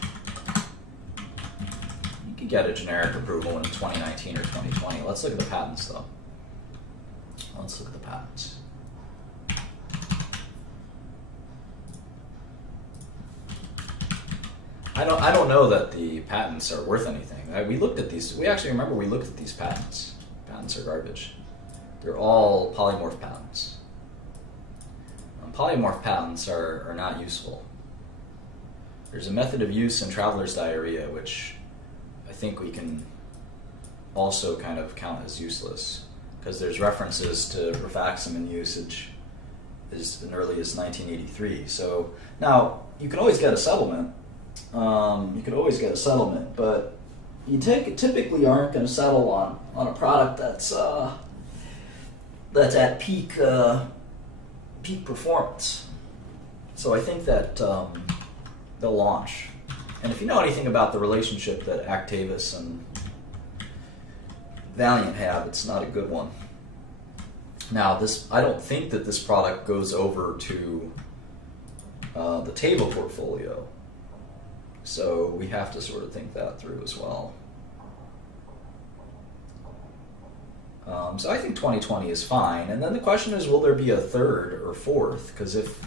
You could get a generic approval in 2019 or 2020. Let's look at the patents, though. Let's look at the patents. I don't know that the patents are worth anything. We looked at these. We actually remember we looked at these patents. Patents are garbage. They're all polymorph patents. Polymorph patents are not useful. There's a method of use in traveler's diarrhea, which I think we can also kind of count as useless, because there's references to rifaximin usage as early as 1983. So now you can always get a settlement. But you typically aren't going to settle on a product that's at peak performance. So I think that they'll launch. And if you know anything about the relationship that Actavis and Valiant have, it's not a good one. Now, I don't think that this product goes over to the Teva portfolio. So we have to sort of think that through as well. So I think 2020 is fine. And then the question is, will there be a third or fourth? Because if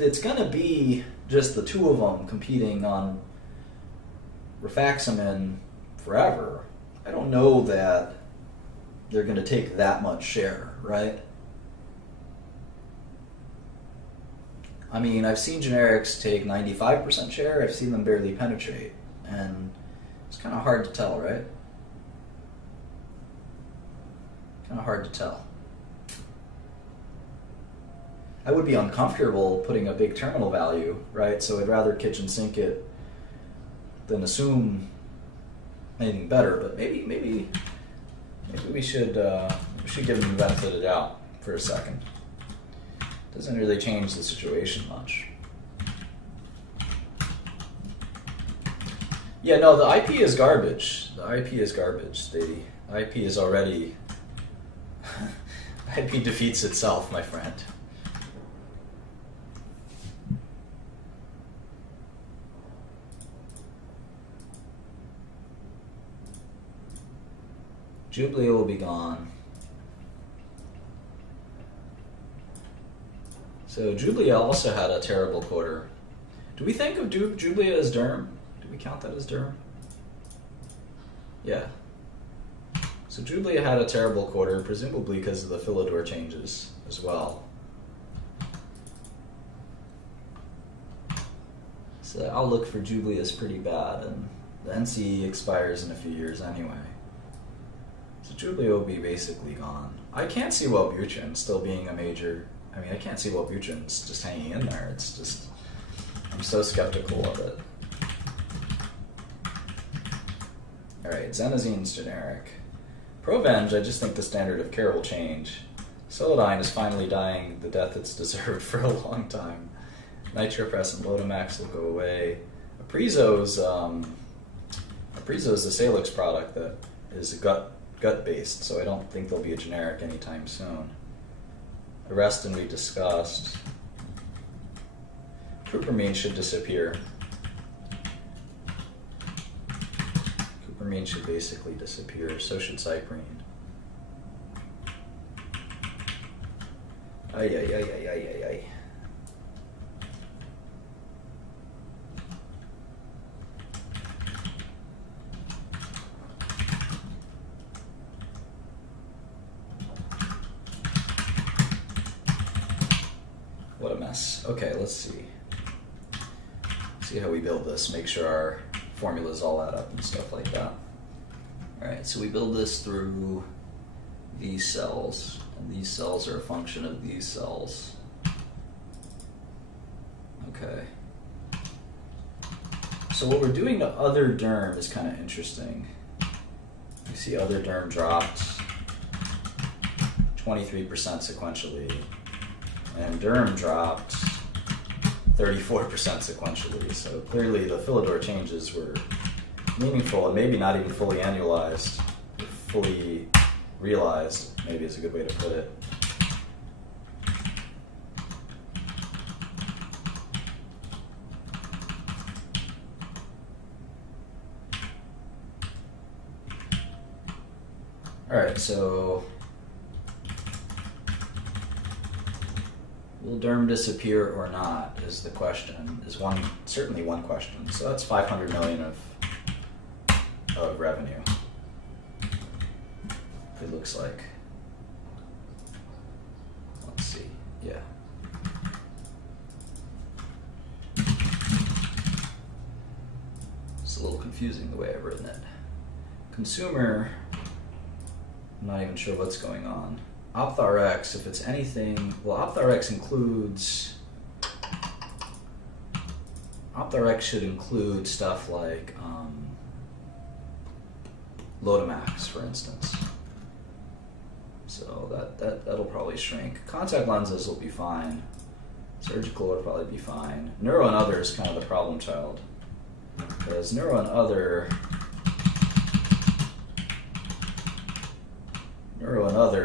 it's going to be just the two of them competing on rifaximin forever, I don't know that they're going to take that much share, right? I mean, I've seen generics take 95% share, I've seen them barely penetrate, and it's kind of hard to tell, right? Kind of hard to tell. I would be uncomfortable putting a big terminal value, right? So I'd rather kitchen sink it than assume anything better. But maybe we should give them the benefit of the doubt for a second. Doesn't really change the situation much. Yeah, no, the IP is garbage. The IP is garbage. The IP is already IP defeats itself, my friend. Jublia will be gone. So Jublia also had a terrible quarter. Do we think of Jublia as Derm? Do we count that as Derm? Yeah. So Jublia had a terrible quarter, presumably because of the Philidor changes as well. So the outlook for Jublia is pretty bad, and the NC expires in a few years anyway. So Jublia will be basically gone. I can't see Wellbutrin still being a major... I mean, I can't see Wellbutrin's just hanging in there. It's just... I'm so skeptical of it. Alright, Xenozine's generic. Provenge, I just think the standard of care will change. Celadine is finally dying the death it's deserved for a long time. Nitropres and Lotamax will go away. Aprizo's a Salix product that is gut-based, so I don't think there'll be a generic anytime soon. Arrestin we discussed. Cupramine should disappear. Cupramine should basically disappear, so should Cyprine. Ay, ay, ay, ay, ay, ay, ay. What a mess. Okay, let's see. See how we build this, make sure our formulas all add up and stuff like that. Alright, so we build this through these cells, and these cells are a function of these cells. Okay. So what we're doing to other derm is kind of interesting. You see other derm dropped 23% sequentially, and derm dropped 34% sequentially. So clearly the Philidor changes were meaningful and maybe not even fully annualized, or fully realized, maybe is a good way to put it. Alright, so will derm disappear or not is the question, certainly one question. So that's 500 million of revenue, it looks like. Let's see, yeah. It's a little confusing the way I've written it. Consumer, I'm not even sure what's going on. OptRx, if it's anything, well, OptRx should include stuff like Lotamax, for instance. So that'll probably shrink. Contact lenses will be fine. Surgical will probably be fine. Neuro and other is kind of the problem child, because neuro and other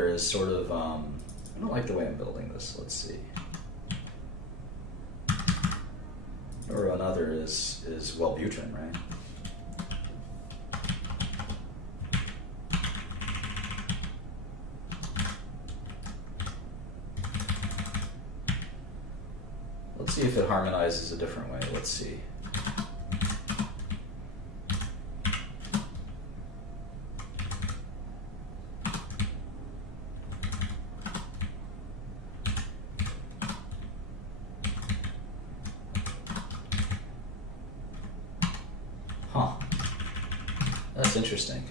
is sort of, I don't like the way I'm building this. Let's see. Neuro and other is Wellbutrin, right? Let's see if it harmonizes a different way. Let's see. That's interesting.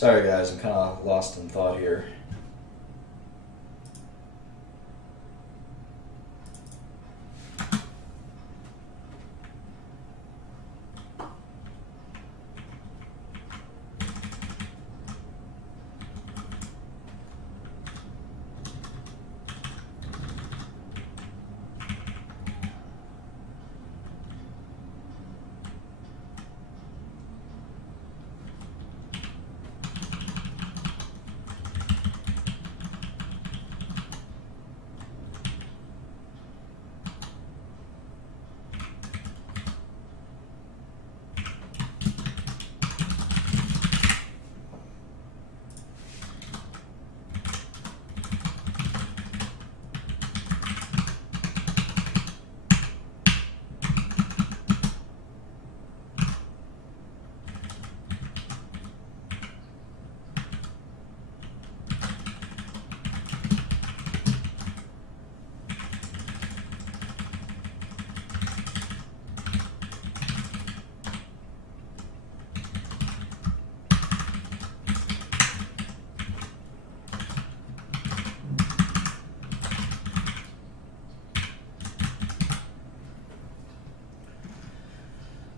Sorry guys, I'm kind of lost in thought here.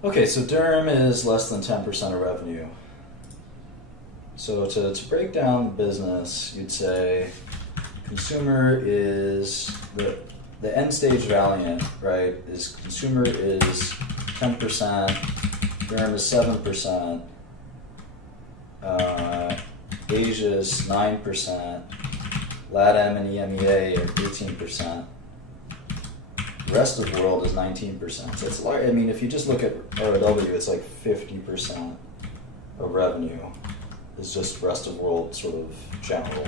Okay, so Durham is less than 10% of revenue. So to break down the business, you'd say consumer is the end stage Valiant, right? Is consumer is 10%, Durham is 7%, Asia is 9%, LATAM and EMEA are 18%. Rest of the world is 19%. So it's large. I mean, if you just look at ROW, it's like 50% of revenue is just rest of world sort of general.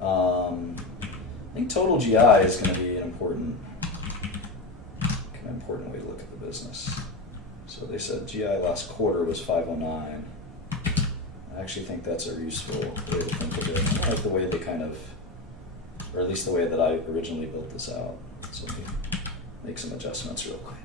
I think total GI is going to be an important way to look at the business. So they said GI last quarter was 509. I actually think that's a useful way to think of it. I like the way they kind of, or at least the way that I originally built this out. So let me make some adjustments real quick.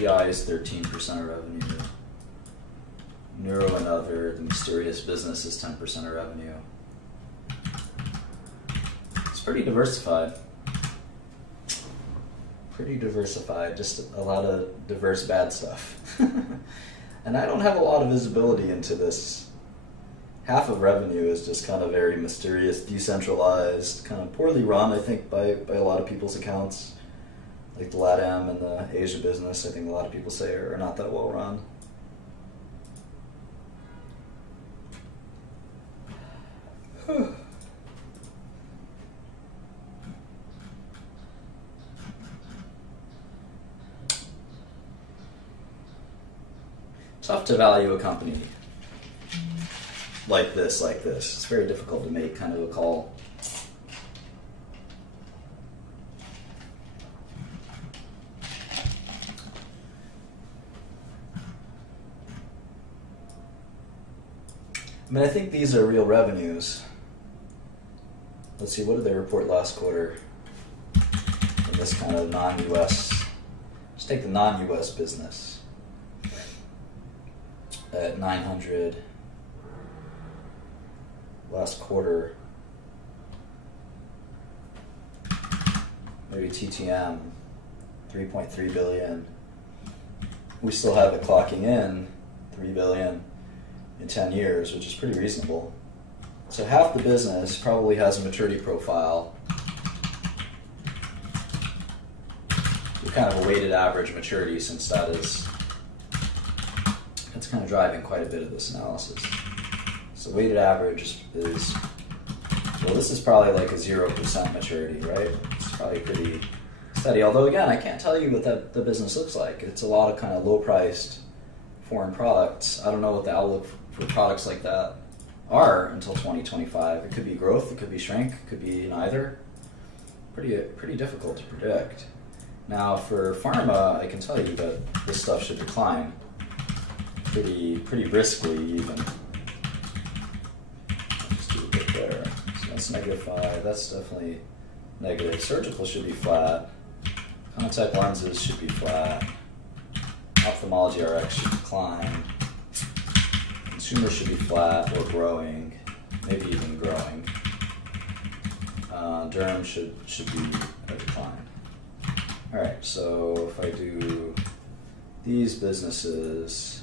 GI is 13% of revenue. Neuro and other, the mysterious business is 10% of revenue. It's pretty diversified. Pretty diversified, just a lot of diverse bad stuff. And I don't have a lot of visibility into this. Half of revenue is just kind of very mysterious, decentralized, kind of poorly run, I think, by a lot of people's accounts. Like the LATAM and the Asia business, I think a lot of people say are not that well run. Tough to value a company like this. It's very difficult to make kind of a call. I mean, I think these are real revenues. Let's see, what did they report last quarter? In this kind of non-US, let's take the non-US business at 900 last quarter. Maybe TTM, 3.3 billion. We still have it clocking in 3 billion in 10 years, which is pretty reasonable. So half the business probably has a maturity profile. Kind of a weighted average maturity, since that is That's kind of driving quite a bit of this analysis. So weighted average is, well, this is probably like a 0% maturity, right? It's probably pretty steady. Although again, I can't tell you what the business looks like. It's a lot of kind of low-priced foreign products. I don't know what the outlook for products like that are until 2025. It could be growth, it could be shrink, it could be neither. Pretty difficult to predict. Now for pharma, I can tell you that this stuff should decline pretty briskly even. Just do a bit there. So that's -5. That's definitely negative. Surgical should be flat. Contact lenses should be flat. Ophthalmology RX should decline. Consumer should be flat or growing, maybe even growing. Derm should be a decline. All right, so if I do these businesses,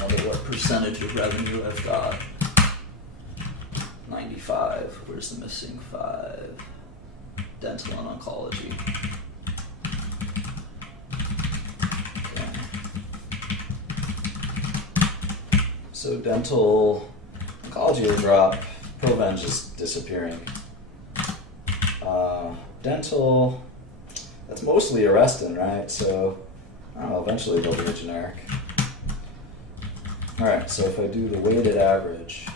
wonder what percentage of revenue I've got. 95. Where's the missing 5? Dental and oncology. Okay. So dental, oncology will drop. Provenge is disappearing. Dental, that's mostly Arestin, right? So I don't know. Eventually they'll be a generic. All right. So if I do the weighted average.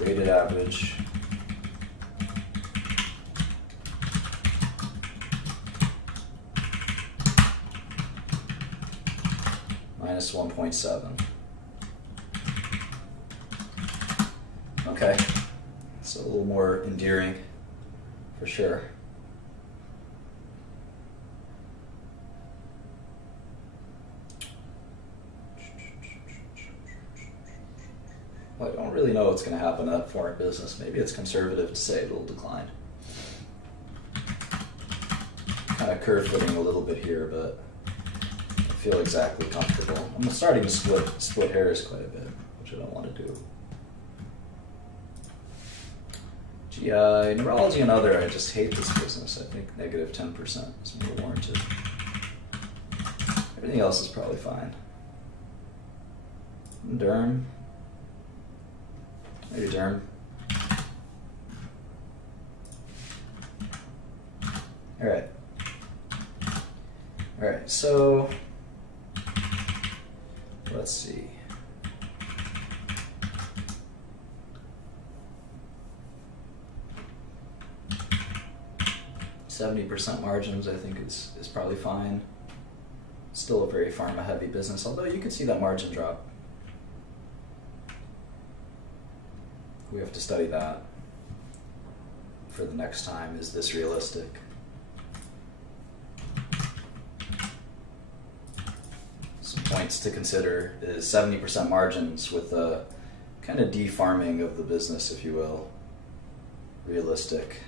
Weighted average. Minus 1.7. Okay, so a little more endearing for sure. Well, I don't really know what's going to happen to that foreign business. Maybe it's conservative to say it'll decline. Kind of curve fitting a little bit here, but I feel exactly comfortable. I'm starting to split hairs quite a bit, which I don't want to do. GI, neurology and other, I just hate this business. I think -10% is more warranted. Everything else is probably fine. Derm. Maybe derm. All right. All right, so let's see. %70 margins, I think, is probably fine. Still a very pharma-heavy business, although you could see that margin drop. We have to study that for the next time. Is this realistic? Some points to consider is 70% margins with a kind of de-farming of the business, if you will. Realistic.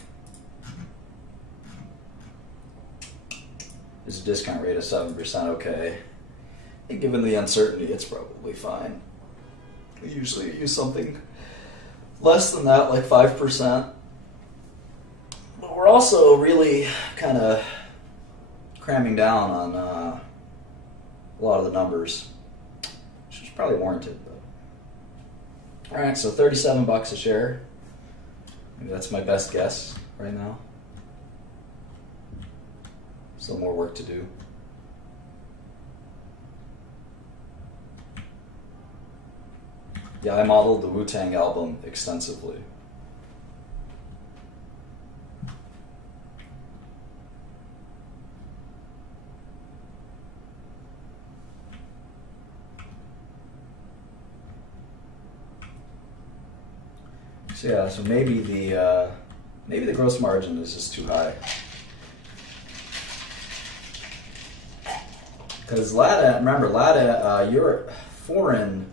Is a discount rate of 7% okay? And given the uncertainty, it's probably fine. We usually use something less than that, like 5%. But we're also really kind of cramming down on a lot of the numbers, which is probably warranted. But all right, so $37 a share. Maybe that's my best guess right now. Still more work to do. Yeah, I modeled the Wu-Tang album extensively. So yeah, so maybe the gross margin is just too high. Because LATA, remember, LATA, your foreign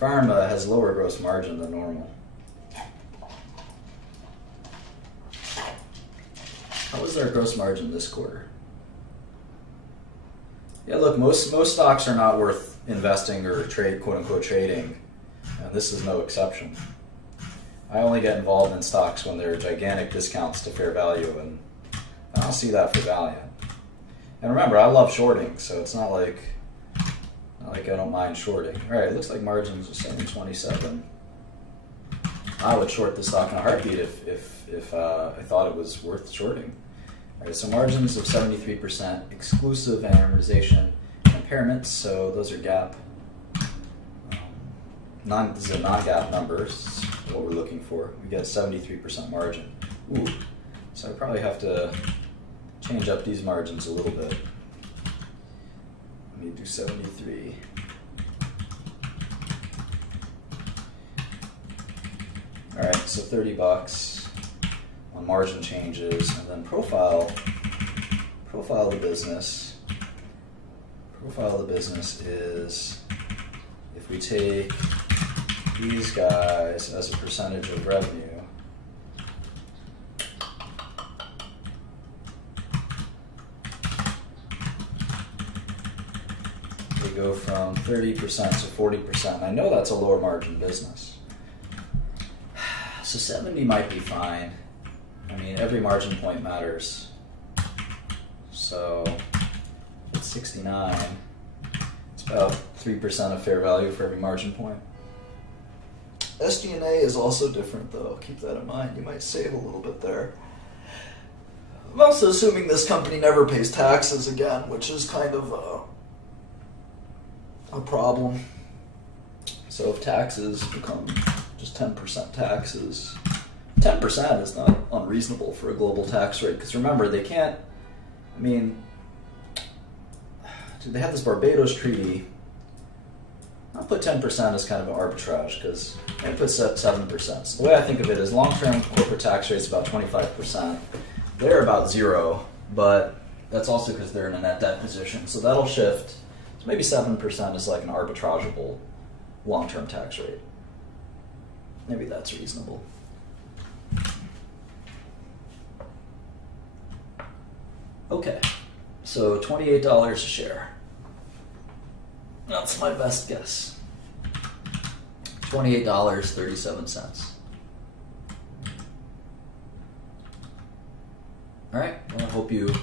pharma has lower gross margin than normal. What was our gross margin this quarter? Yeah, look, most stocks are not worth investing or trade, quote unquote trading, and this is no exception. I only get involved in stocks when there are gigantic discounts to fair value, and I don't see that for Valiant. And remember, I love shorting, so it's not like I don't mind shorting. All right, it looks like margins are 727. I would short the stock in a heartbeat if I thought it was worth shorting. All right, so margins of 73%, exclusive amortization and impairments. So those are GAAP. These are non-GAAP numbers. What we're looking for. We get 73% margin. Ooh, so I probably have to change up these margins a little bit. Let me do 73. All right, so $30 on margin changes, and then profile of the business. Profile of the business is if we take these guys as a percentage of revenue. They go from 30% to 40%. I know that's a lower margin business. So 70 might be fine. I mean, every margin point matters. So it's 69. It's about 3% of fair value for every margin point. SG&A is also different, though. Keep that in mind. You might save a little bit there. I'm also assuming this company never pays taxes again, which is kind of a problem. So if taxes become just 10% taxes, 10% is not unreasonable for a global tax rate, because remember, they can't, I mean, they have this Barbados treaty. I'll put 10% as kind of an arbitrage, because I put 7%. So the way I think of it is long-term corporate tax rate's about 25%. They're about 0, but that's also because they're in a net debt position, so that'll shift. So maybe 7% is like an arbitrageable long-term tax rate. Maybe that's reasonable. Okay, so $28 a share. That's my best guess. $28.37. All right. Well, I hope you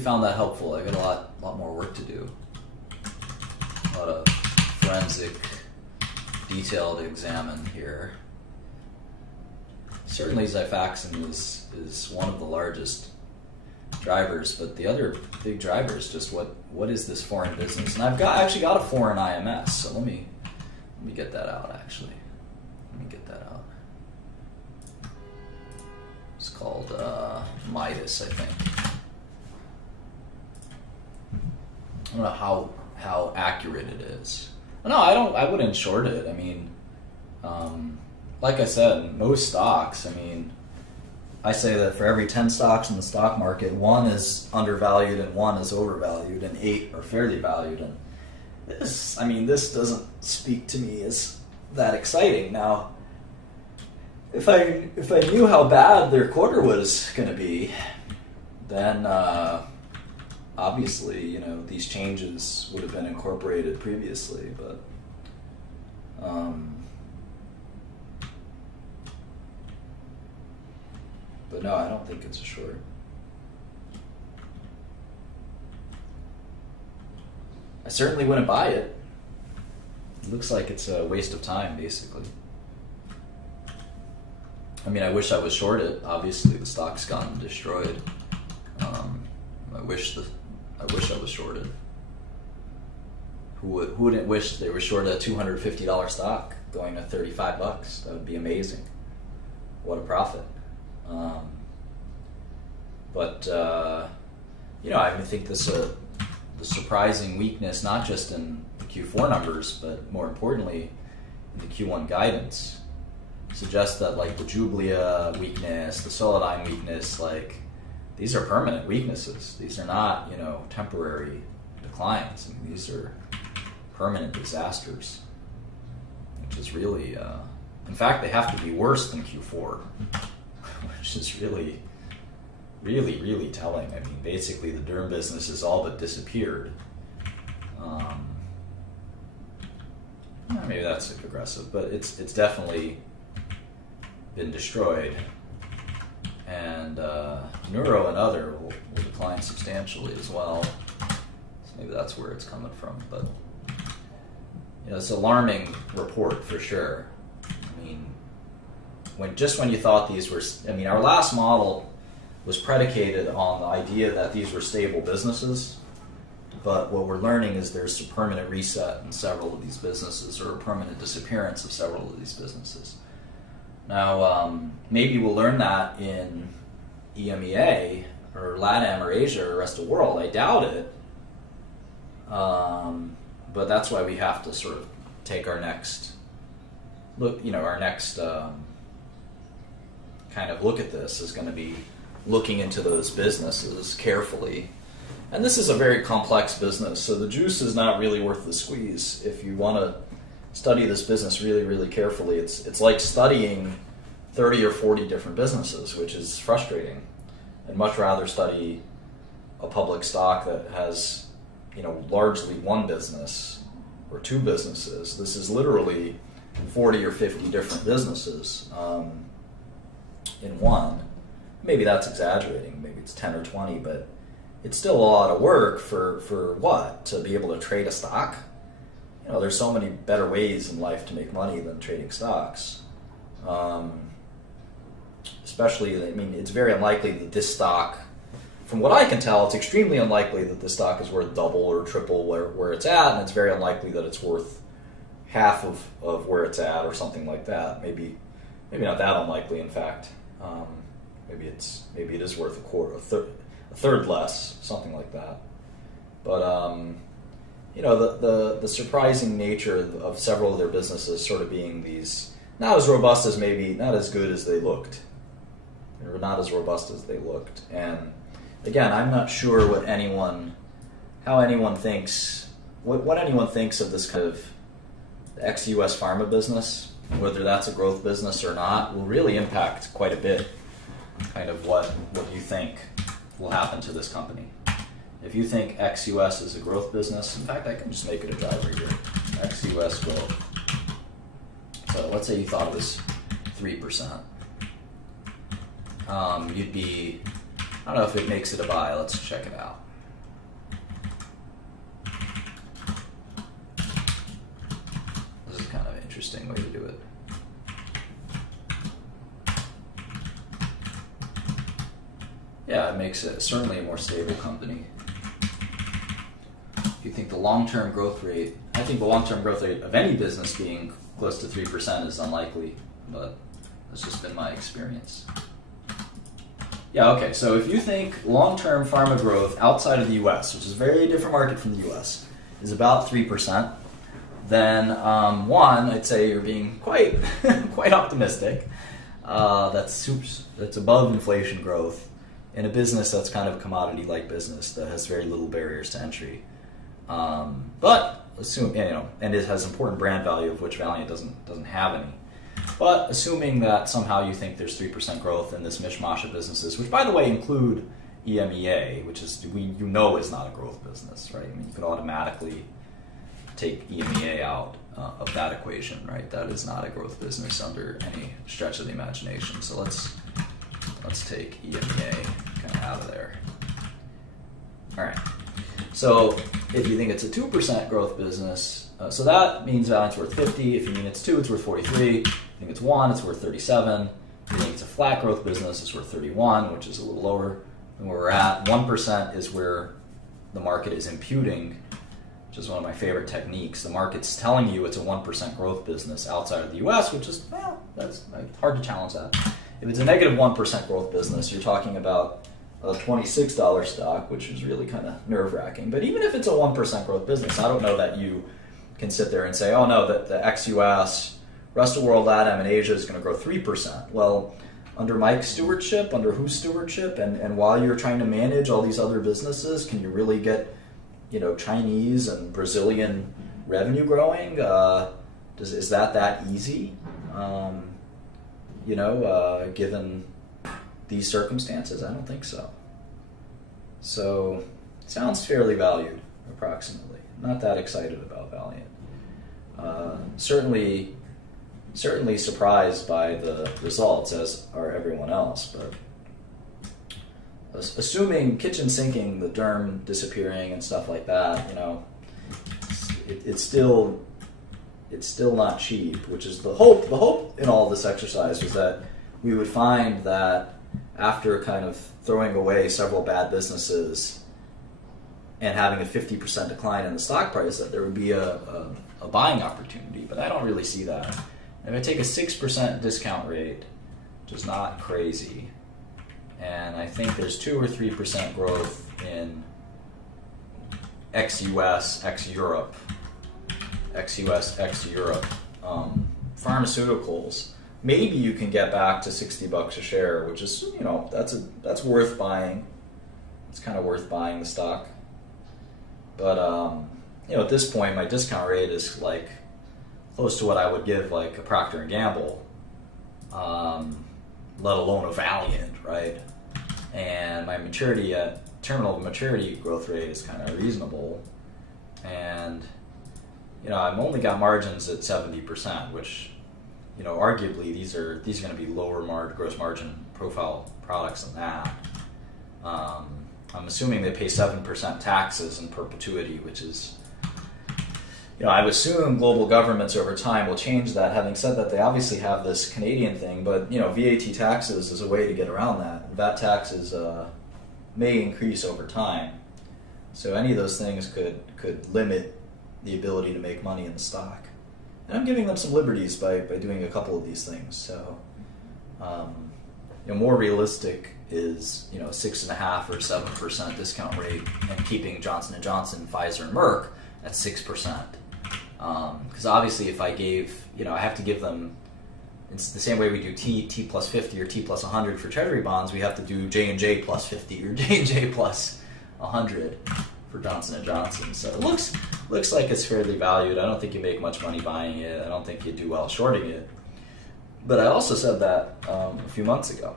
found that helpful. I got a lot more work to do. A lot of forensic detail to examine here. Certainly, Xifaxan is one of the largest drivers, but the other big driver is just what is this foreign business? And I've actually got a foreign IMS, so let me get that out. Actually, let me get that out. It's called Midas, I think. I don't know how accurate it is. No, I wouldn't short it. I mean, like I said, most stocks. I mean, I say that for every 10 stocks in the stock market, 1 is undervalued and 1 is overvalued, and 8 are fairly valued. And this doesn't speak to me as that exciting. Now, if I knew how bad their quarter was going to be, then obviously, these changes would have been incorporated previously. But no, I don't think it's a short. I certainly wouldn't buy it. It looks like it's a waste of time, basically. I mean, I wish I was short it. Obviously, the stock's gotten destroyed. I wish I was shorted. Who wouldn't wish they were short a $250 stock going to $35? That would be amazing. What a profit. I think the surprising weakness, not just in the Q4 numbers, but more importantly, in the Q1 guidance, suggests that like the Jublia weakness, the Solidigm weakness, like these are permanent weaknesses. These are not, temporary declines. I mean, these are permanent disasters, which is really, in fact, they have to be worse than Q4, which is really really, really telling. I mean, basically the derm business has all but disappeared. Maybe that's aggressive, but it's definitely been destroyed. And neuro and other will decline substantially as well. So maybe that's where it's coming from. But it's an alarming report for sure. I mean, when you thought these were, our last model was predicated on the idea that these were stable businesses. But what we're learning is there's a permanent reset in several of these businesses, or a permanent disappearance of several of these businesses. Now, maybe we'll learn that in EMEA, or LATAM, or Asia, or the rest of the world. I doubt it. But that's why we have to sort of take our next look, kind of look at this is going to be looking into those businesses carefully. And this is a very complex business, so the juice is not really worth the squeeze. If you want to study this business really, really carefully, it's like studying 30 or 40 different businesses, which is frustrating. I'd much rather study a public stock that has, largely one business or two businesses. This is literally 40 or 50 different businesses in one. Maybe that's exaggerating. Maybe it's 10 or 20, but it's still a lot of work for what? To be able to trade a stock? There's so many better ways in life to make money than trading stocks. Especially, it's very unlikely that this stock, from what I can tell, it's extremely unlikely that this stock is worth double or triple where it's at, and it's very unlikely that it's worth half of where it's at or something like that. Maybe not that unlikely, in fact. Maybe it is worth a third less, something like that. But the surprising nature of several of their businesses sort of being these not as robust as maybe not as good as they looked, or not as robust as they looked. And again, I'm not sure what anyone thinks of this kind of ex-US pharma business, whether that's a growth business or not, will really impact quite a bit kind of what you think will happen to this company. If you think ex-US is a growth business, in fact, I can just make it a driver here. Ex-US growth. So let's say you thought it was 3%. You'd be, I don't know if it makes it a buy. Let's check it out. This is kind of an interesting way to do it. Yeah, it makes it certainly a more stable company. If you think the long-term growth rate, I think the long-term growth rate of any business being close to 3% is unlikely, but that's just been my experience. Yeah, okay, so if you think long-term pharma growth outside of the US, which is a very different market from the US, is about 3%, then one, I'd say you're being quite quite optimistic. That's above inflation growth in a business that's kind of a commodity-like business that has very little barriers to entry. But assume, and it has important brand value, of which Valiant doesn't have any. But assuming that somehow you think there's 3% growth in this mishmash of businesses, which by the way include EMEA, which is is not a growth business, right? You could automatically take EMEA out of that equation, right? That is not a growth business under any stretch of the imagination. So let's take EMEA kind of out of there. All right. So if you think it's a 2% growth business, so that means Valiant's worth 50. If you mean it's 2, it's worth 43. If you think it's 1, it's worth 37. If you think it's a flat growth business, it's worth 31, which is a little lower than where we're at. 1% is where the market is imputing, which is one of my favorite techniques. The market's telling you it's a 1% growth business outside of the US, which is, that's hard to challenge that. If it's a negative 1% growth business, you're talking about a $26 stock, which is really kind of nerve-wracking. But even if it's a 1% growth business, I don't know that you can sit there and say, oh no, that the ex-US, rest of the world, LATAM, and Asia is going to grow 3%. Well, under Mike's stewardship, under whose stewardship, and while you're trying to manage all these other businesses, can you really get, Chinese and Brazilian revenue growing? Is that easy? Given these circumstances? I don't think so. So, sounds fairly valued, approximately. Not that excited about Valiant. Certainly surprised by the results, as are everyone else, but assuming kitchen sinking, the derm disappearing and stuff like that, it's still not cheap, which is the hope. The hope in all this exercise was that we would find that after kind of throwing away several bad businesses and having a 50% decline in the stock price, that there would be a buying opportunity, but I don't really see that. If I take a 6% discount rate, which is not crazy, and I think there's 2 or 3% growth in ex-US, ex-Europe, pharmaceuticals, maybe you can get back to $60 a share, which is, that's worth buying. It's kind of worth buying the stock. But, at this point, my discount rate is like close to what I would give like a Procter & Gamble, let alone a Valiant, right? And my terminal maturity growth rate is kind of reasonable. And, I've only got margins at 70%, which, arguably these are going to be lower gross margin profile products than that. I'm assuming they pay 7% taxes in perpetuity, which is, I would assume global governments over time will change that. Having said that, they obviously have this Canadian thing, but, VAT taxes is a way to get around that. VAT taxes may increase over time. So any of those things could limit the ability to make money in the stock. And I'm giving them some liberties by doing a couple of these things. So, more realistic is 6.5% or 7% discount rate, and keeping Johnson & Johnson, Pfizer, and Merck at 6%. Because obviously, if I gave, I have to give them. It's the same way we do T plus 50 or T plus 100 for Treasury bonds. We have to do J&J plus 50 or J&J plus 100 for Johnson & Johnson. So it looks like it's fairly valued. I don't think you make much money buying it. I don't think you do well shorting it. But I also said that a few months ago.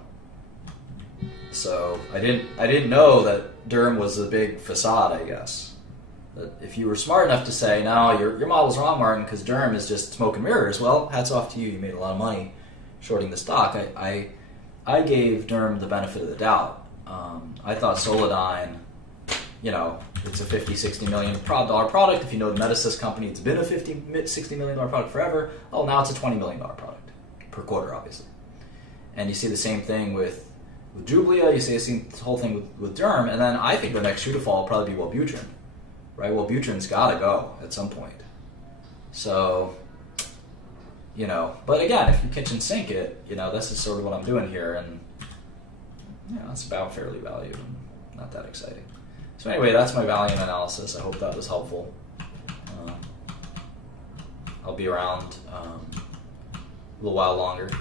So I didn't know that derm was a big facade, I guess. That if you were smart enough to say, no, your model's wrong, Martin, because derm is just smoke and mirrors, well, hats off to you. You made a lot of money shorting the stock. I gave derm the benefit of the doubt. I thought Solidyne, it's a $50, $60 million product. If you know the Medicis company, it's been a $50, $60 million product forever. Oh, now it's a $20 million product per quarter, obviously. And you see the same thing with Jublia. You see the whole thing with derm. And then I think the next shoe to fall will probably be Wellbutrin. Right? Wellbutrin's got to go at some point. So, but again, if you kitchen sink it, this is sort of what I'm doing here. And, it's about fairly valued and not that exciting. So anyway, that's my Valiant analysis. I hope that was helpful. I'll be around a little while longer.